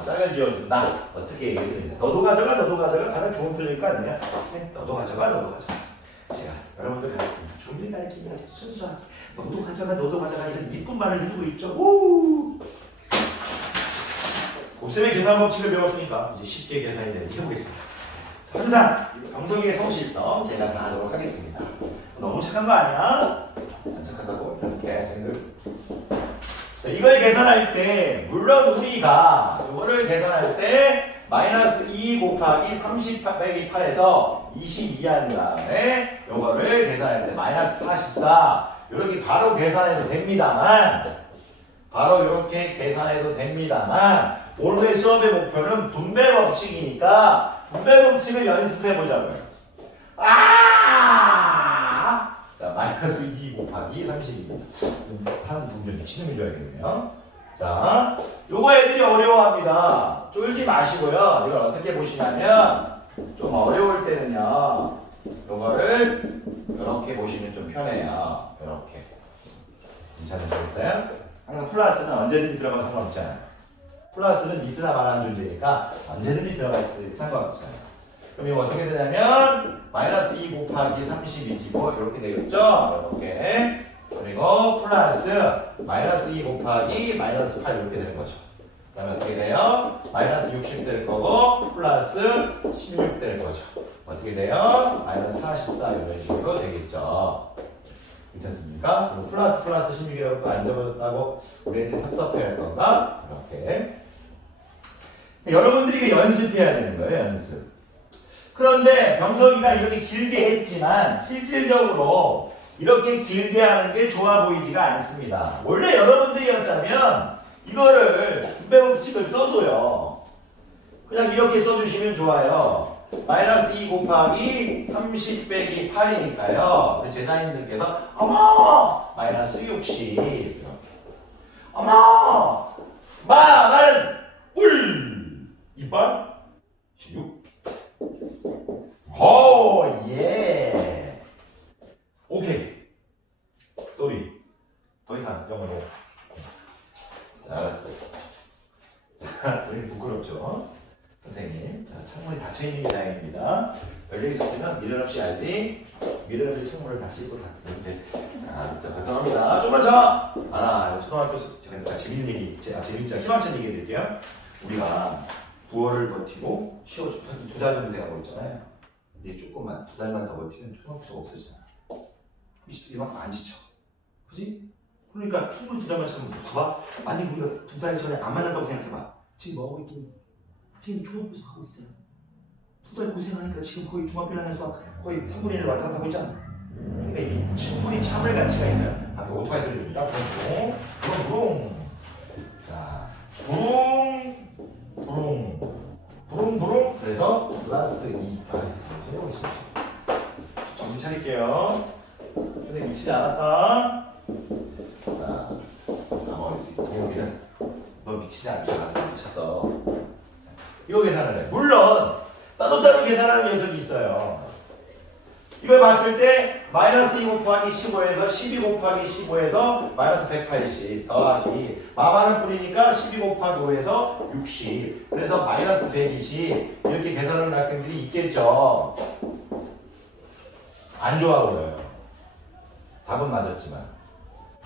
짝을 지어준다. 어떻게 얘기해 드립니다. 너도 가져가 가장 좋은 표현일 거 아니냐? 너도 가져가 제가 여러분들 준비 가르치기가 순수하게 너도 가져가 이런 이쁜 말을 해주고 있죠. 오! 곱셈의 계산 법칙을 배웠으니까 이제 쉽게 계산이 되는지 해보겠습니다. 자, 항상 병석이의 성실성 제가 다 하도록 하겠습니다. 너무 착한 거 아니야? 안 착하다고? 이렇게 생들. 이걸 계산할 때 물론 우리가 이거를 계산할 때 마이너스 2 곱하기 38 빼기 8에서 22 한 다음에 이거를 계산할 때 마이너스 44 이렇게 바로 계산해도 됩니다만 오늘 수업의 목표는 분배 법칙이니까 분배 법칙을 연습해 보자고요. 자, 마이너스 2 곱하기 32입니다. 한 분들 미친놈이 줘야겠네요. 자, 요거 애들이 어려워합니다. 쫄지 마시고요. 이걸 어떻게 보시냐면 좀 어려울 때는요. 요거를 이렇게 보시면 좀 편해요. 이렇게. 괜찮으시겠어요? 항상 플러스는 언제든지 들어가도 상관없잖아요. 플러스는 있으나 마나는 존재니까 언제든지 들어갈 수 있어요. 상관없어요. 그럼 이거 어떻게 되냐면 마이너스 2 곱하기 32지고 이렇게 되겠죠? 이렇게. 그리고 플러스 마이너스 2 곱하기 마이너스 8 이렇게 되는 거죠. 그 다음에 어떻게 돼요? 마이너스 60 될 거고 플러스 16 될 거죠. 어떻게 돼요? 마이너스 44 이런 식으로 되겠죠. 그렇지 않습니까? 그리고 플러스 16이라고 또 안 적어졌다고 우리 애들이 섭섭해 할 건가? 이렇게. 여러분들이 이거 연습해야 되는 거예요, 연습. 그런데 병석이가 이렇게 길게 했지만 실질적으로 이렇게 길게 하는 게 좋아 보이지가 않습니다. 원래 여러분들이었다면 이거를 분배법칙을 써도요. 그냥 이렇게 써주시면 좋아요. 마이너스 2 곱하기 30 빼기 8이니까요. 우리 제자님들께서 어머! 마이너스 60 이렇게. 어머! 말은 울! 이빨 16 오, 예. 오케이. 쏘리. 더 이상 영어로. 자, 알았어요. 왜 이렇게 부끄럽죠? 선생님. 자, 창문이 닫혀있는 게 다행입니다. 열려있었으면 미련 없이 알지? 미련 없이 창문을 다시 또 닫는데. 자, 죄송합니다. 좀만 더! 초등학교, 제가 재밌는 얘기, 재밌자 희망찬 얘기 해드릴게요. 우리가 9월을 버티고 쉬어, 2달 정도 돼가고 있잖아요. 근데 조금만, 2달만 더 버티면 초등학교가 없어지잖아. 이만큼 안 지쳐. 그지? 그러니까 충분히 2달만 참으면 봐봐. 아니, 우리가 2달 전에 안 만난다고 생각해봐. 지금 뭐 하고 있더니 지금 초등학교에서 하고 있잖아. 2달 고생하니까 지금 거의 중학교 1학년에서 거의 3분의 1을 왔다 갔다 하고 있잖아. 그러니까 이게 충분히 참을 가치가 있어요. 앞에 오토바이 소리 듭니다. 부릉부릉. 자, 부릉부릉. 그래서 플러스 2. 정신 차릴게요. 근데 미치지 않았다. 자, 동욱이는 너 미치지 않지 않았어. 미쳤어. 이거 계산을 해. 물론 따로따로 계산하는 녀석이 있어요. 이걸 봤을 때 마이너스 2 곱하기 15에서 12 곱하기 15에서 마이너스 180 더하기 마마는 뿌리니까 12 곱하기 5에서 60 그래서 마이너스 120 이렇게 계산하는 학생들이 있겠죠. 안 좋아 보여요.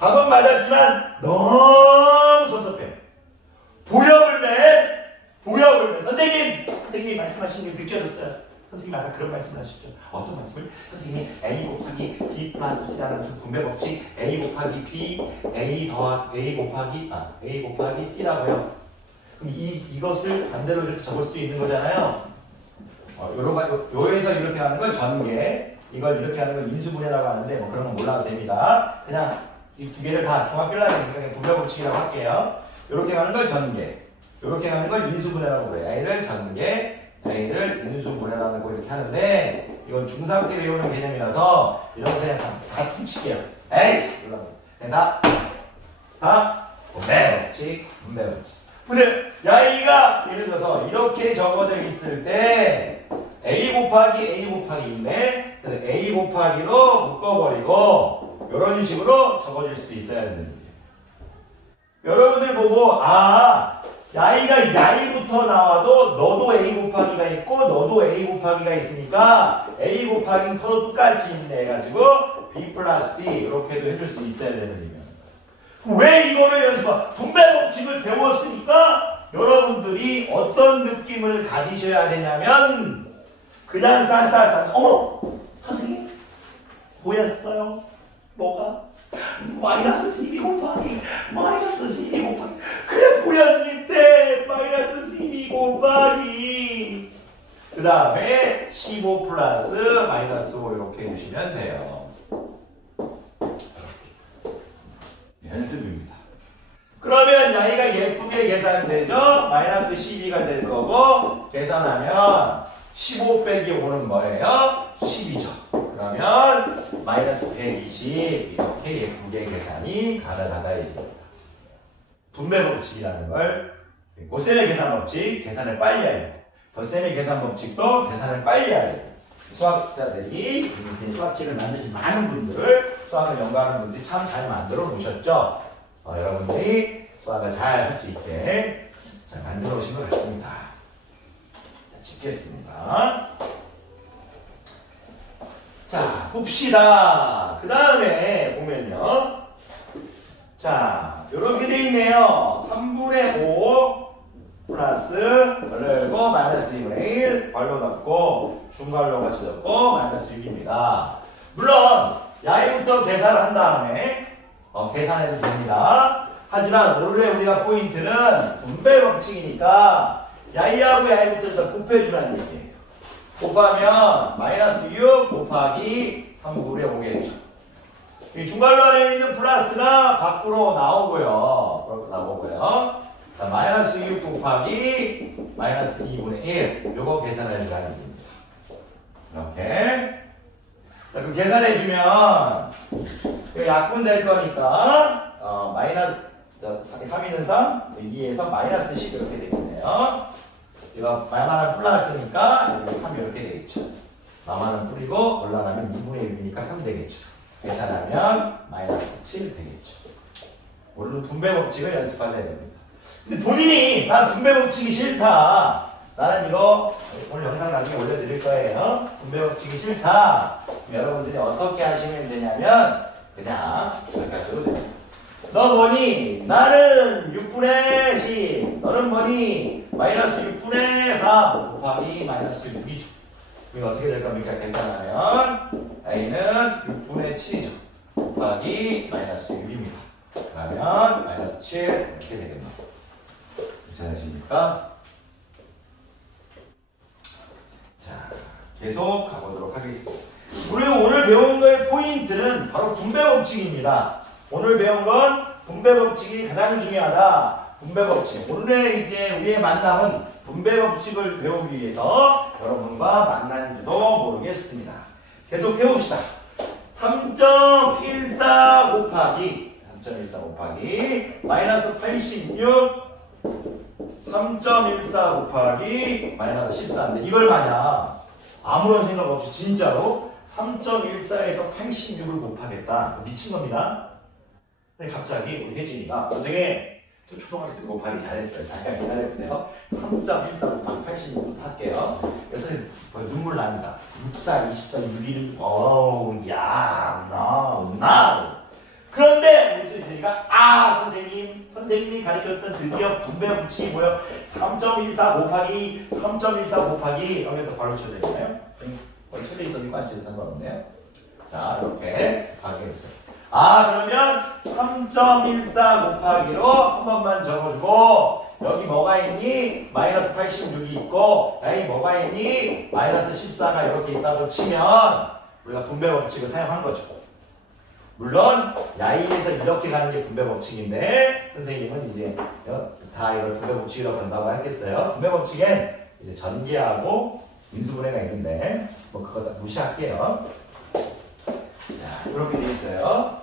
답은 맞았지만 너무 섭섭해. 보역을 매 선생님이 말씀하신 게 느껴졌어요. 선생님 아까 그런 말씀을 하셨죠. 어떤 말씀을? 선생님이 A 곱하기 B 플러스 T라는 분배법칙 A 곱하기 B A 곱하기 T라고요. 그럼 이것을 반대로 이렇게 적을 수도 있는 거잖아요. 요에서 이렇게 하는 건 전개, 이걸 이렇게 하는 건 인수분해라고 하는데 뭐 그런 건 몰라도 됩니다. 그냥 이 두 개를 다 중학교라는 그냥 분배법칙이라고 할게요. 이렇게 하는 걸 전개, 이렇게 하는 걸 인수분해라고 그래요. A를 전개, A를 인수분해라고 이렇게 하는데 이건 중3 때 외우는 개념이라서 이런 거 그냥 다 퉁치게요. 에이! 그냥 다 분배법칙. 근데 야이가 예를 들어서 이렇게 적어져 있을 때 A 곱하기인데 그래서 A 곱하기로 묶어버리고 이런 식으로 적어질 수도 있어야 되는 거예요. 여러분들 보고 야이가 야이부터 나와도 너도 A 곱하기가 있고 너도 A 곱하기가 있으니까 A 곱하기는 서로 똑같이 있네 해가지고 B 플러스 D 이렇게도 해줄 수 있어야 되는 얘기예요. 왜 이거를 연습하? 분배법칙을 배웠으니까 여러분들이 어떤 느낌을 가지셔야 되냐면 그냥 싼 어머 선생님 보였어요? 뭐가? 마이너스 12 곱하기 그래 보였는데 마이너스 12 곱하기 그 다음에 15 플러스 마이너스 5 이렇게 해주시면 돼요. 연습입니다. 그러면 야이가 예쁘게 계산되죠? 마이너스 12가 될 거고 계산하면 15 빼기 5는 뭐예요? 10이죠. 그러면 마이너스 120 이렇게 예쁘게 계산이 가능하다 이겁니다. 분배법칙이라는 걸 고셈의 계산법칙 계산을 빨리 하려고 덧셈의 계산법칙도 계산을 빨리 하려고 수학자들이 수학책을 만드신 많은 분들 수학을 연구하는 분들이 참 잘 만들어 놓으셨죠. 여러분들이 수학을 잘 할 수 있게 잘 만들어 오신 것 같습니다. 자, 찍겠습니다. 자, 봅시다. 그 다음에 보면요. 자, 요렇게 돼 있네요. 3분의 5 플러스 열로 열고 마이너스 2분의 1 괄호 닫고 중괄호 같이 닫고 마이너스 6입니다. 물론 야이부터 계산을 한 다음에 계산해도 됩니다. 하지만 원래 우리가 포인트는 분배 법칙이니까 야이하고 야이부터 일단 곱해주라는 얘기예요. 곱하면 마이너스 6 곱하기 3분의 5겠죠. 이 중괄호 있는 플러스가 밖으로 나오고요. 자, 마이너스 6 곱하기 마이너스 2분의 1. 요거 계산해주라는 얘기입니다. 이렇게. 자, 그럼 계산해주면 약분 될 거니까 마이너스 3 있는 3, 2에서 마이너스 10 이렇게 되겠네요. 이거 마마는 플러스니까 3 이렇게 되겠죠. 마마는 뿌리고 올라가면 2분의 1이니까 3 되겠죠. 계산하면 마이너스 7 되겠죠. 물론 분배 법칙을 연습하셔야 됩니다. 근데 본인이 난 분배 법칙이 싫다. 나는 이거 오늘 영상 나중에 올려드릴 거예요. 분배 법칙이 싫다. 여러분들이 어떻게 하시면 되냐면 그냥 이렇게 하셔도 됩니다. 너 뭐니? 나는 6분의 10. 너는 뭐니? 마이너스 6분의 3 곱하기 마이너스 6이죠. 이거 어떻게 될 겁니까? 계산하면 A는 6분의 7이죠. 곱하기 마이너스 6입니다. 그러면 마이너스 7 이렇게 되겠네요. 괜찮으십니까? 자, 계속 가보도록 하겠습니다. 우리가 오늘 배운 거의 포인트는 바로 분배 법칙입니다. 오늘 배운 건 분배 법칙이 가장 중요하다. 분배 법칙. 오늘의 이제 우리의 만남은 분배 법칙을 배우기 위해서 여러분과 만난지도 모르겠습니다. 계속 해봅시다. 3.14 곱하기 마이너스 86 3.14 곱하기 마이너스 14인데 이걸 만약 아무런 생각 없이 진짜로 3.14에서 86을 곱하겠다. 미친 겁니다. 근데 갑자기 우리 혜진이가 선생님 저 초등학교 때 곱하기 잘했어요. 잠깐 기다려보세요. 3.14 곱하기 86을 할게요. 그래서 눈물 납니다. 64, 24, 6일은 어우 야, no. 그런데 우리 혜진이가 선생님이 가르쳤던 드디어 분배 법칙이 뭐예요? 3.14 곱하기 여기다 바로 쳐져 있나요? 쳐져 있으니까 안 쳐도 상관없네요. 자, 이렇게 가겠어요. 그러면 3.14 곱하기로 한 번만 적어주고 여기 뭐가 있니? 마이너스 86이 있고 여기 뭐가 있니? 마이너스 14가 이렇게 있다고 치면 우리가 분배 법칙을 사용한 거죠. 물론 야이에서 이렇게 가는 게 분배 법칙인데 선생님은 이제 다 이걸 분배 법칙이라고 한다고 하겠어요. 분배 법칙엔 이제 전개하고 인수분해가 있는데 뭐 그거 다 무시할게요. 자, 이렇게 돼 있어요.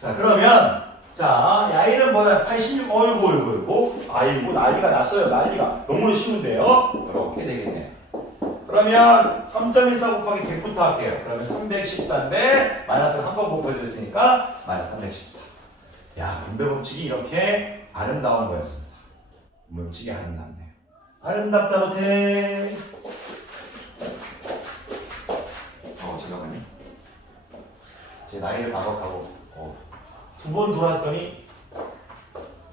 자, 그러면 자, 야이는 뭐야? 86. 아이고 난리가 났어요. 난리가 너무 쉬운데요. 이렇게 되겠네요. 그러면 3.14 곱하기 100부터 할게요. 그러면 314인데 마이너스를 한 번 곱해줬으니까 마이너스 314. 야, 분배 법칙이 이렇게 아름다운 거였습니다. 분배 법칙이 아름답네요. 아름답다 못해. 잠깐만요. 제 나이를 반복하고 두 번 돌았더니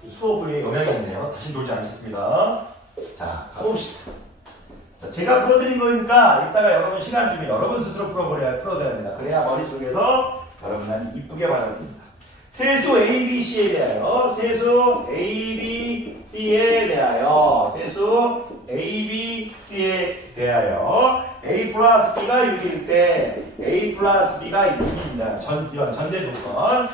수업에 영향이 있네요. 다시 돌지 않겠습니다. 자, 가봅시다. 자, 제가 풀어드린 거니까 이따가 여러분 시간 주면 여러분 스스로 풀어야 합니다. 그래야 머릿속에서 여러분은 이쁘게 받아들입니다. 세수 A, B, C에 대하여 세수 A, B, C에 대하여 세수 A, B, C에 대하여 A 플러스 B가 6일 때 A 플러스 B가 6입니다. 전제 조건.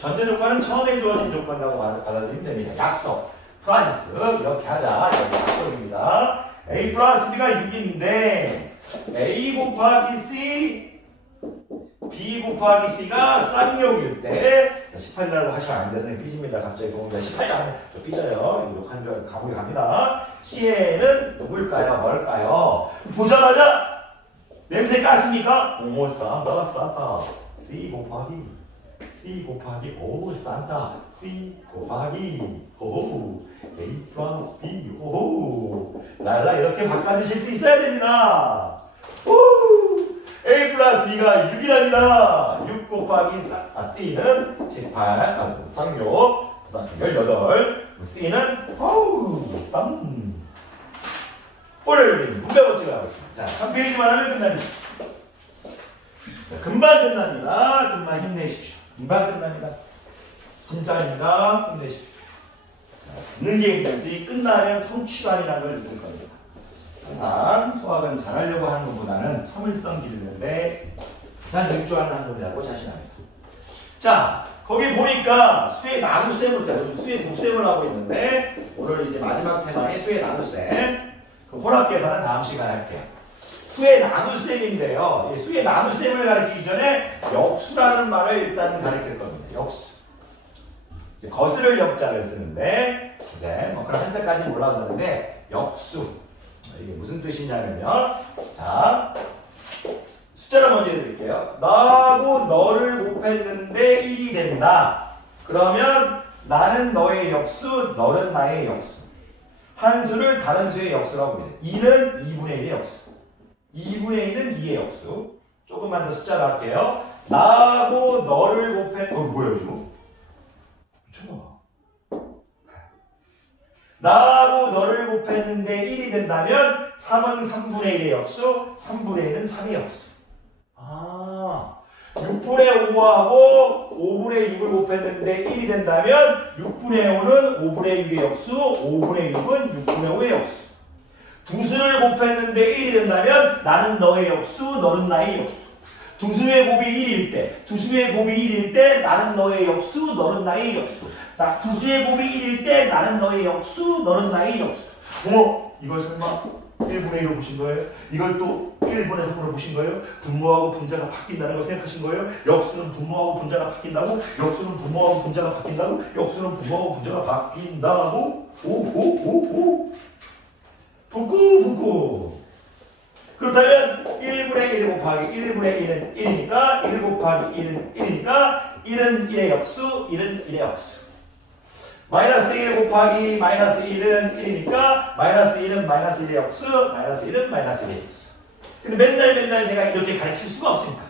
전제 조건은 처음에 주어진 조건이라고 받아들이면 됩니다. 약속, 프라미스 이렇게 하자. 이렇게 약속입니다. A 플러스 B가 6인데 A 곱하기 C, B 곱하기 C가 쌍욕일 때 18이라고 하시면 안 돼서 삐집니다. 갑자기 보면 18이 삐져요. 욕한 줄 감옥에 갑니다. C에는 누굴까요? 뭘까요? 보자마자 냄새 깠습니까? 오, 산타. C 곱하기 오, 산타. C 곱하기 오, A 플러스 B 오, 랄라 이렇게 바꿔주실 수 있어야 됩니다. 오, A 플러스 B가 6이랍니다. 6 곱하기 B는 18, 쌍욕, 18. C는 쌈. 오늘 분배 법칙을 하고 있습니다. 자, 한 페이지만 하면 끝납니다. 자, 금방 끝납니다. 좀만 힘내십시오. 금방 끝납니다. 진짜입니다. 힘내십시오. 듣는 게 힘들지 끝나면 성취감이라는 걸 느낄 겁니다. 항상 수학은 잘하려고 하는 것보다는 참을성 기르는데 가장 일조하는 학문이라고 자신합니다. 자, 거기 보니까 수의 나눗셈을 수의 곱셈을 하고 있는데 오늘 이제 마지막 테마의 수의 나눗셈 그 혼합 계산은 다음 시간에 할게요. 수의 나눗셈인데요. 수의 나눗셈을 가르치기 전에 역수라는 말을 일단 가르칠 겁니다. 역수. 거스를 역자를 쓰는데 이제 뭐 그런 한자까지 몰라도 되는데 역수 이게 무슨 뜻이냐면요. 자 숫자를 먼저 해드릴게요. 나하고 너를 곱했는데 1이 된다. 그러면 나는 너의 역수, 너는 나의 역수. 한 수를 다른 수의 역수라고 합니다. 2는 2분의 1의 역수. 2분의 1은 2의 역수. 조금만 더 숫자를 할게요. 나하고 너를 뭐야 지금? 미쳤나? 나하고 너를 곱했는데 1이 된다면 3은 3분의 1의 역수, 3분의 1은 3의 역수. 6분의 5하고 5분의 6을 곱했는데 1이 된다면 6분의 5는 5분의 6의 역수, 5분의 6은 6분의 5의 역수. 두 수를 곱했는데 1이 된다면 나는 너의 역수, 너는 나의 역수. 두 수의 곱이 1일 때, 두 수의 곱이 1일 때 나는 너의 역수, 너는 나의 역수. 두 수의 곱이 1일 때 나는 너의 역수, 너는 나의 역수. 이걸 설마 1분의 1로 보신 거예요? 이걸 또 1분의 3으로 보신 거예요? 분모하고 분자가 바뀐다는 걸 생각하신 거예요? 역수는 분모하고 분자가 바뀐다고? 역수는 분모하고 분자가 바뀐다고? 역수는 분모하고 분자가 바뀐다고? 오. 부끄. 그렇다면 1분의 1 곱하기 1분의 1은 1이니까 1 곱하기 1은 1이니까 1은 1의 역수, 1은 1의 역수. 마이너스 1 곱하기 마이너스 1은 1이니까 마이너스 1은 마이너스 1의 역수, 마이너스 1은 마이너스 1의 역수. 근데 맨날 제가 이렇게 가르칠 수가 없으니까.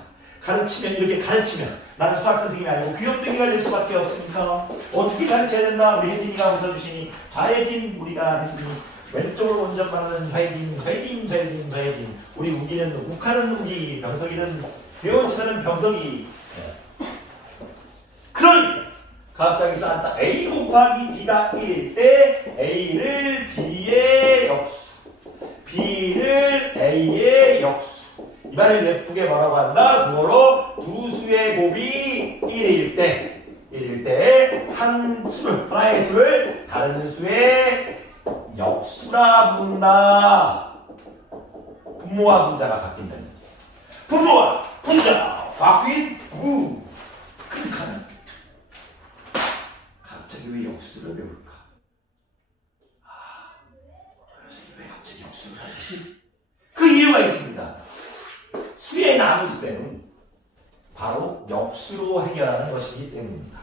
이렇게 가르치면 나는 수학 선생님이 아니고 귀염둥이가 될 수밖에 없으니까 어떻게 가르쳐야 된다? 우리 혜진이가 웃어주시니 좌혜진 우리가 혜진이 왼쪽으로 먼저 말하는 좌혜진 우리 우기는 욱하는 우기 병석이는 배원차는 병석이 그러니까 갑자기 쌓았다. A 곱하기 B가 1일 때 A를 B의 역수, B를 A의 역수. 이 말을 예쁘게 뭐라고 한다? 그거로 두 수의 곱이 1일 때 한 수를, 하나의 수를 다른 수의 역수라 부른다. 분모와 분자가 바뀐다는 거죠. 분모와 분자 바뀐 클릭하는 갑자기 왜 역수를 배울까? 왜 갑자기 역수를 하지? 그 이유가 있습니다. 수의 나눗셈은 바로 역수로 해결하는 것이기 때문입니다.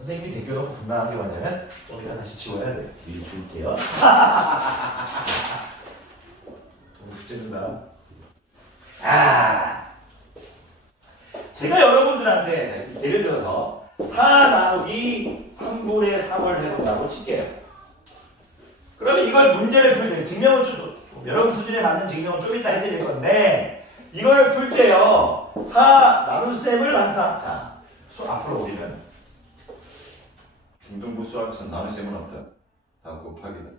선생님이 대교놓고 분명한 게 뭐냐면 좀 이따 다시 지워야 돼요. 미리 줄게요. 너무 숙제 준다. 제가 여러분들한테 예를 들어서 4 나누기 3분의 3을 해본다고 칠게요. 그러면 이걸 문제를 풀 때 증명은 여러분 수준에 맞는 증명은 좀 이따 해드릴 건데 이거를 풀 때요 4 나눗셈을 항상 자 앞으로 오리면 중등부 수학에서 나눗셈은 없다. 다 곱하기다.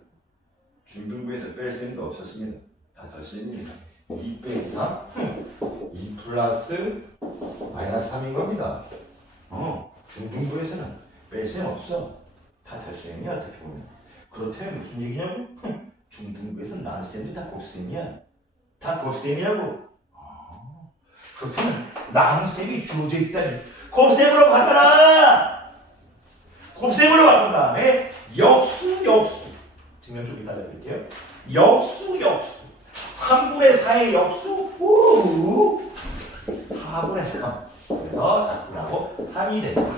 중등부에서 뺄 셈도 없었습니다. 다 덧셈입니다. 2 빼기 3 2 플러스 마이너스 3인 겁니다. 중등부에서는 뺄 셈 없어. 다 덧셈이야 어떻게 보면. 그렇다면 무슨 얘기냐고? 중등부에서는 나눗셈이 다 곱셈이야. 다 곱셈이라고. 그렇다면 나눗셈이 주어져 있다니 곱셈으로 바꿔라. 곱셈으로 바꾼 다음에 역수 증명 좀 이따 해드릴게요. 역수 3분의 4의 역수 4분의 3 그래서 나타나고 3이 된다.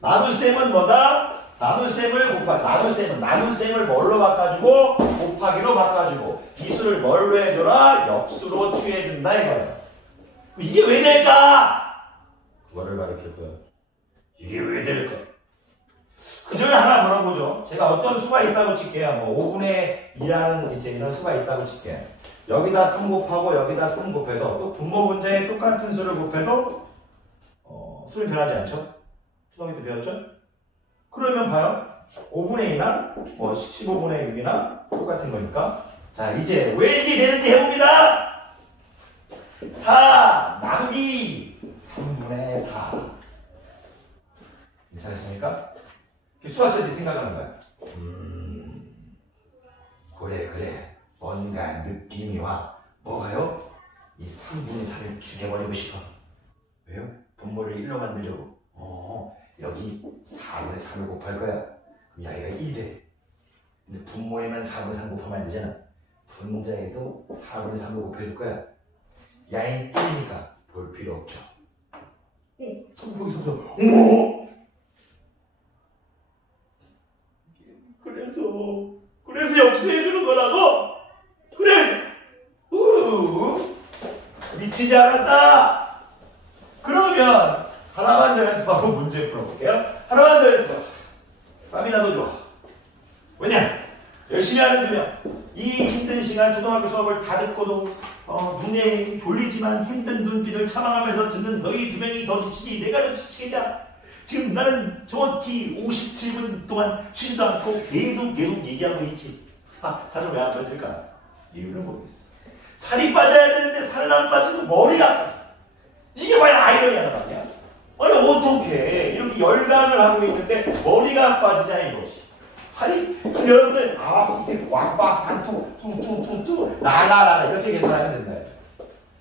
나눗셈은 뭐다? 나눗셈을 나눗셈을 뭘로 바꿔주고 곱하기로 바꿔주고 기수를 뭘로 해줘라? 역수로 취해준다 이거예요. 이게 왜 될까? 그거를 가르칠 거예요. 이게 왜 될까? 그 전에 하나 물어보죠. 제가 어떤 수가 있다고 칠게요. 5분의 2라는 이제 이런 수가 있다고 칠게요. 여기다 3 곱하고 여기다 3 곱해도 또 분모 문제에 똑같은 수를 곱해도 수는 변하지 않죠? 수학이 때 배웠죠? 그러면 봐요. 5분의 2나 뭐 15분의 6이나 똑같은 거니까. 자, 이제 왜 이게 되는지 해봅니다. 4 나누기 3분의 4. 괜찮으십니까? 수학자들이 생각하는 거야. 그래. 뭔가 느낌이 와. 뭐가요? 이 3분의 4를 죽여버리고 싶어. 왜요? 분모를 1로 만들려고. 여기 4분의 3을 곱할 거야. 그럼 야이가 1이 돼. 근데 분모에만 4분의 3 곱하면 안 되잖아. 분자에도 4분의 3을 곱해줄 거야. 야인 1이니까 볼 필요 없죠. 거기서 어머! 그래서 역수해주는 거라고? 그래서 미치지 않았다. 그러면 하나만 더 연습하고 문제 풀어볼게요. 하나만 더 연습합시다. 땀이나 더 좋아. 왜냐? 열심히 하는 주면 이 힘든 시간 초등학교 수업을 다 듣고도 눈에 졸리지만 힘든 눈빛을 참아가면서 듣는 너희 두 명이 더 지치지 내가 더 지치겠냐? 지금 나는 정확히 57분 동안 쉬지도 않고 계속 얘기하고 있지. 살을 왜 안 빠질까? 이유를 모르겠어. 살이 빠져야 되는데 살은 안 빠지고 머리가 안 빠져. 이게 왜 아이러니하단 말이야? 아니 어떡해. 이렇게 열강을 하고 있는데 머리가 안 빠지냐 이것이. 살이 여러분들 이제 왕바산투 뚜뚜뚜뚜 라라라 이렇게 계산하면 된다.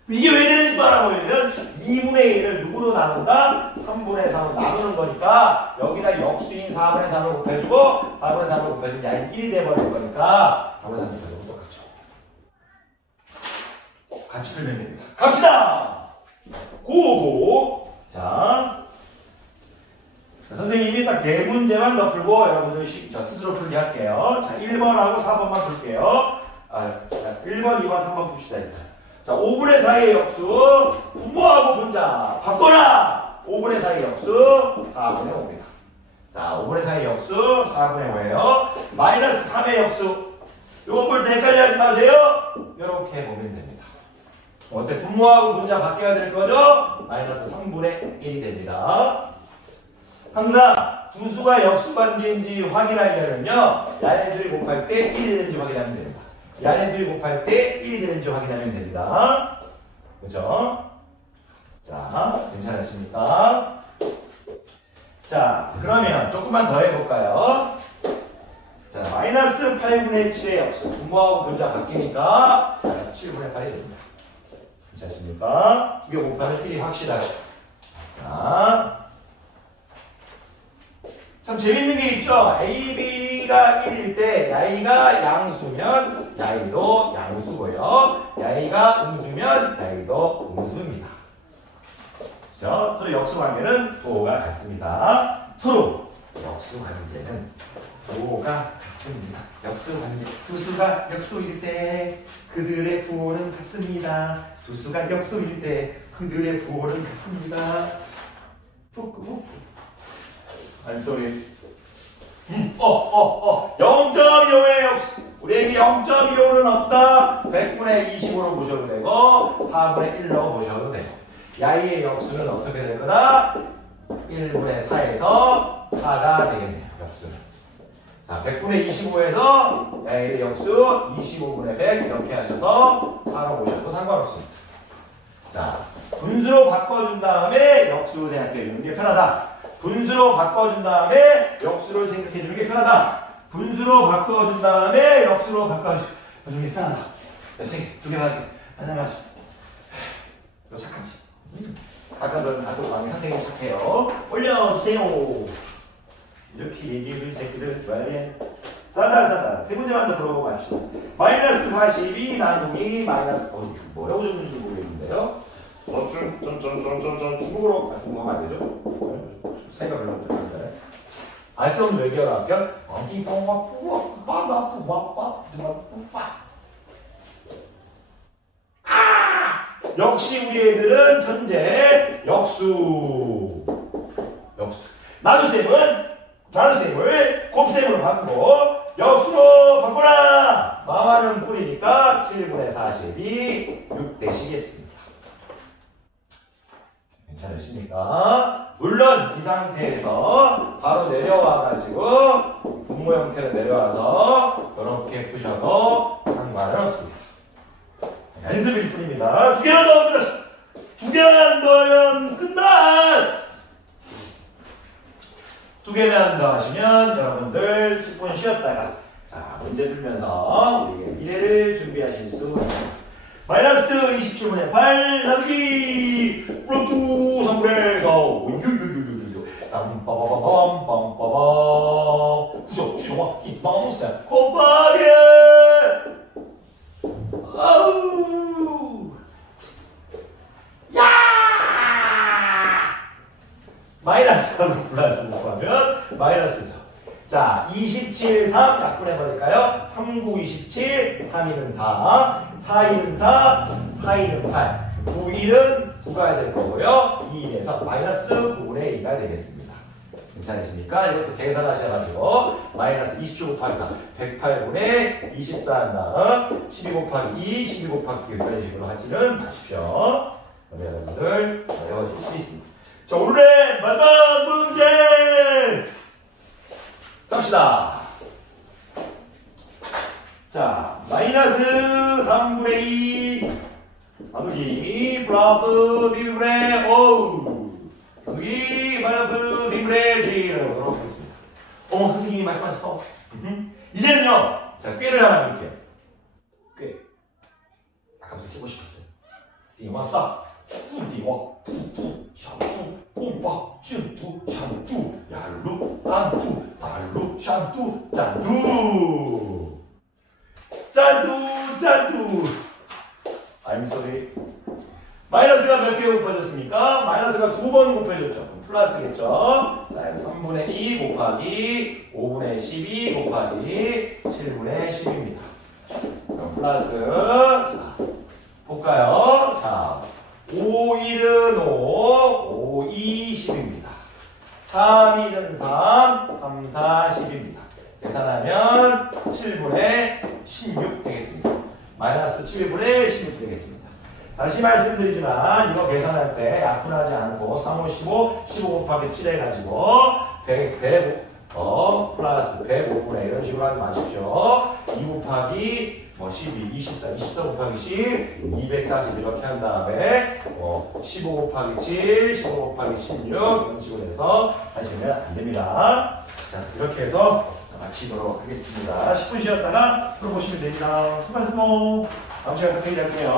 이게 왜 되는지 알아보면 2분의 1을 누구로 나눈다? 3분의 3으로 나누는 거니까 여기다 역수인 4분의 3을 곱해주고 4분의 3을 곱해주면 야인 1이 돼버릴 거니까 4분의 3을 곱해주고 똑같죠. 같이 풀면 됩니다. 갑시다! 고고! 자, 선생님이 딱 4문제만 더 풀고 여러분들 스스로 풀게 할게요. 자, 1번하고 4번만 풀게요. 1번, 2번, 3번 풉시다. 일단. 자, 5분의 4의 역수, 분모하고 분자, 바꿔라! 5분의 4의 역수, 4분의 5입니다. 자, 5분의 4의 역수, 4분의 5예요. 마이너스 3의 역수, 요거 볼 때 헷갈려 하지 마세요. 이렇게 보면 됩니다. 어때? 분모하고 분자 바뀌어야 될 거죠? 마이너스 3분의 1이 됩니다. 항상 두 수가 역수관계인지 확인하려면요. 야네들이 곱할 때 1이 되는지 확인하면 됩니다. 야네들이 곱할 때 1이 되는지 확인하면 됩니다. 그죠? 자, 괜찮으십니까? 자, 그러면 조금만 더 해볼까요? 자, 마이너스 8분의 7의 역수. 분모하고 분자 바뀌니까 마이너스 7분의 8이 됩니다. 괜찮으십니까? 2개 곱하면 1이 확실하죠. 자, 참 재밌는 게 있죠. A, B가 1일 때 야이가 양수면 야이도 양수고요. 야이가 음수면 야이도 음수입니다. 그렇죠? 서로 역수관계는 부호가 같습니다. 서로 역수관계는 부호가 같습니다. 역수관계. 두 수가 역수일 때 그들의 부호는 같습니다. 두 수가 역수일 때 그들의 부호는 같습니다. I'm sorry. 0.25의 역수. 우리에게 0.25는 없다. 100분의 20으로 보셔도 되고 4분의 1로 보셔도 되고 야이의 역수는 어떻게 될 거다? 1분의 4에서 4가 되겠네요. 역수는. 자, 100분의 25에서 야이의 역수 25분의 100 이렇게 하셔서 4로 보셔도 상관없습니다. 자, 분수로 바꿔준 다음에 역수로 생각해주는 게 편하다. 분수로 바꿔준 다음에 역수를 생각해주는 게 편하다. 분수로 바꿔준 다음에 역수로 바꿔주는 게 편하다. 두 개 맞게. 하나 너 착하지? 아까 너 학생이 착해요. 올려주세요. 이렇게 얘기해주는 새끼들 좋아야 돼. 싸다. 세 문제만 더 들어보고 갑시다. 마이너스 42 나누기 마이너스 뭐라고 적는지 모르겠는데요. 중국어로 가지고 가면 안 되죠? 사이가 별로 없는데. 알 수 없는 외계어로 할게요. 역시 우리 애들은 천재 역수. 나눗셈을 곱셈으로 바꾸고 역수로 바꾸라. 마마는 뿌리니까 해버리니까 7분의 40이 6대시겠습니다. 괜찮으십니까? 물론 이 상태에서 바로 내려와가지고 분모 형태로 내려와서 이렇게 푸셔도 상관은 없습니다. 연습일 뿐입니다. 두 개만 더 합니다. 두 개만 더 하면 끝났어. 두 개만 더 하시면 여러분들 10분 쉬었다가 자 문제 풀면서 우리의 미래를 준비하실 수 있습니다. 마이너스 27분의 8 나누기 플러스 3분의 4 유유유유유 빰빠바바밤 후쇼쇼 마우스 곱하기 아우 야 마이너스하고 플러스 곱하면 마이너스죠. 자, 27, 3 약분해버릴까요? 3, 9, 27, 3, 1은 4, 4, 1은 4, 4, 1은 8, 9, 1은 9가 될 거고요. 2, 1에서 마이너스 9분의 2가 되겠습니다. 괜찮으십니까? 이것도 계산하셔가지고 마이너스 27 곱하기 4, 108분의 24 한 다음 12 곱하기 2, 12 곱하기 9 이런 식으로 하지는 마십시오. 그러면 여러분들 외워질 수 있습니다. 자, 오늘의 마지막 문제! 갑시다. 자, 마이너스 3분의 2 나누기 플러스 1분의 5 나누기 마이너스 1분의 G라고 하도록 하겠습니다. 선생님이 말씀하셨어. 이제는요, 자, 꾀를 하나 드릴게요. 꾀. 아까부터 쓰고 싶었어요. 띵왔다. 수디와 푸푸 샤푸 뽕빠 찐투 샨투 얄루 딴투 달루 샨투 짠투 짠투 I'm sorry. 마이너스가 몇 개 곱해졌습니까? 마이너스가 2번 곱해졌죠. 그럼 플러스겠죠. 자, 3분의 2 곱하기 5분의 12 곱하기 7분의 10입니다. 그럼 플러스 자, 볼까요? 자 5, 1은 5, 5, 2, 10입니다. 3, 1은 3, 3, 4, 10입니다. 계산하면 7분의 16 되겠습니다. 마이너스 7분의 16 되겠습니다. 다시 말씀드리지만 이거 계산할 때 약분하지 않고 3, 5, 15, 15 곱하기 7 해가지고 100, 플러스 105분의 이런 식으로 하지 마십시오. 2 곱하기 12, 24, 24 곱하기 10, 240 이렇게 한 다음에 15 곱하기 7, 15 곱하기 16 이런 식으로 해서 하시면 안 됩니다. 자, 이렇게 해서 마치도록 하겠습니다. 10분 쉬었다가 풀어보시면 됩니다. 수고하셨습니다. 다음 시간에 또 회의 할게요.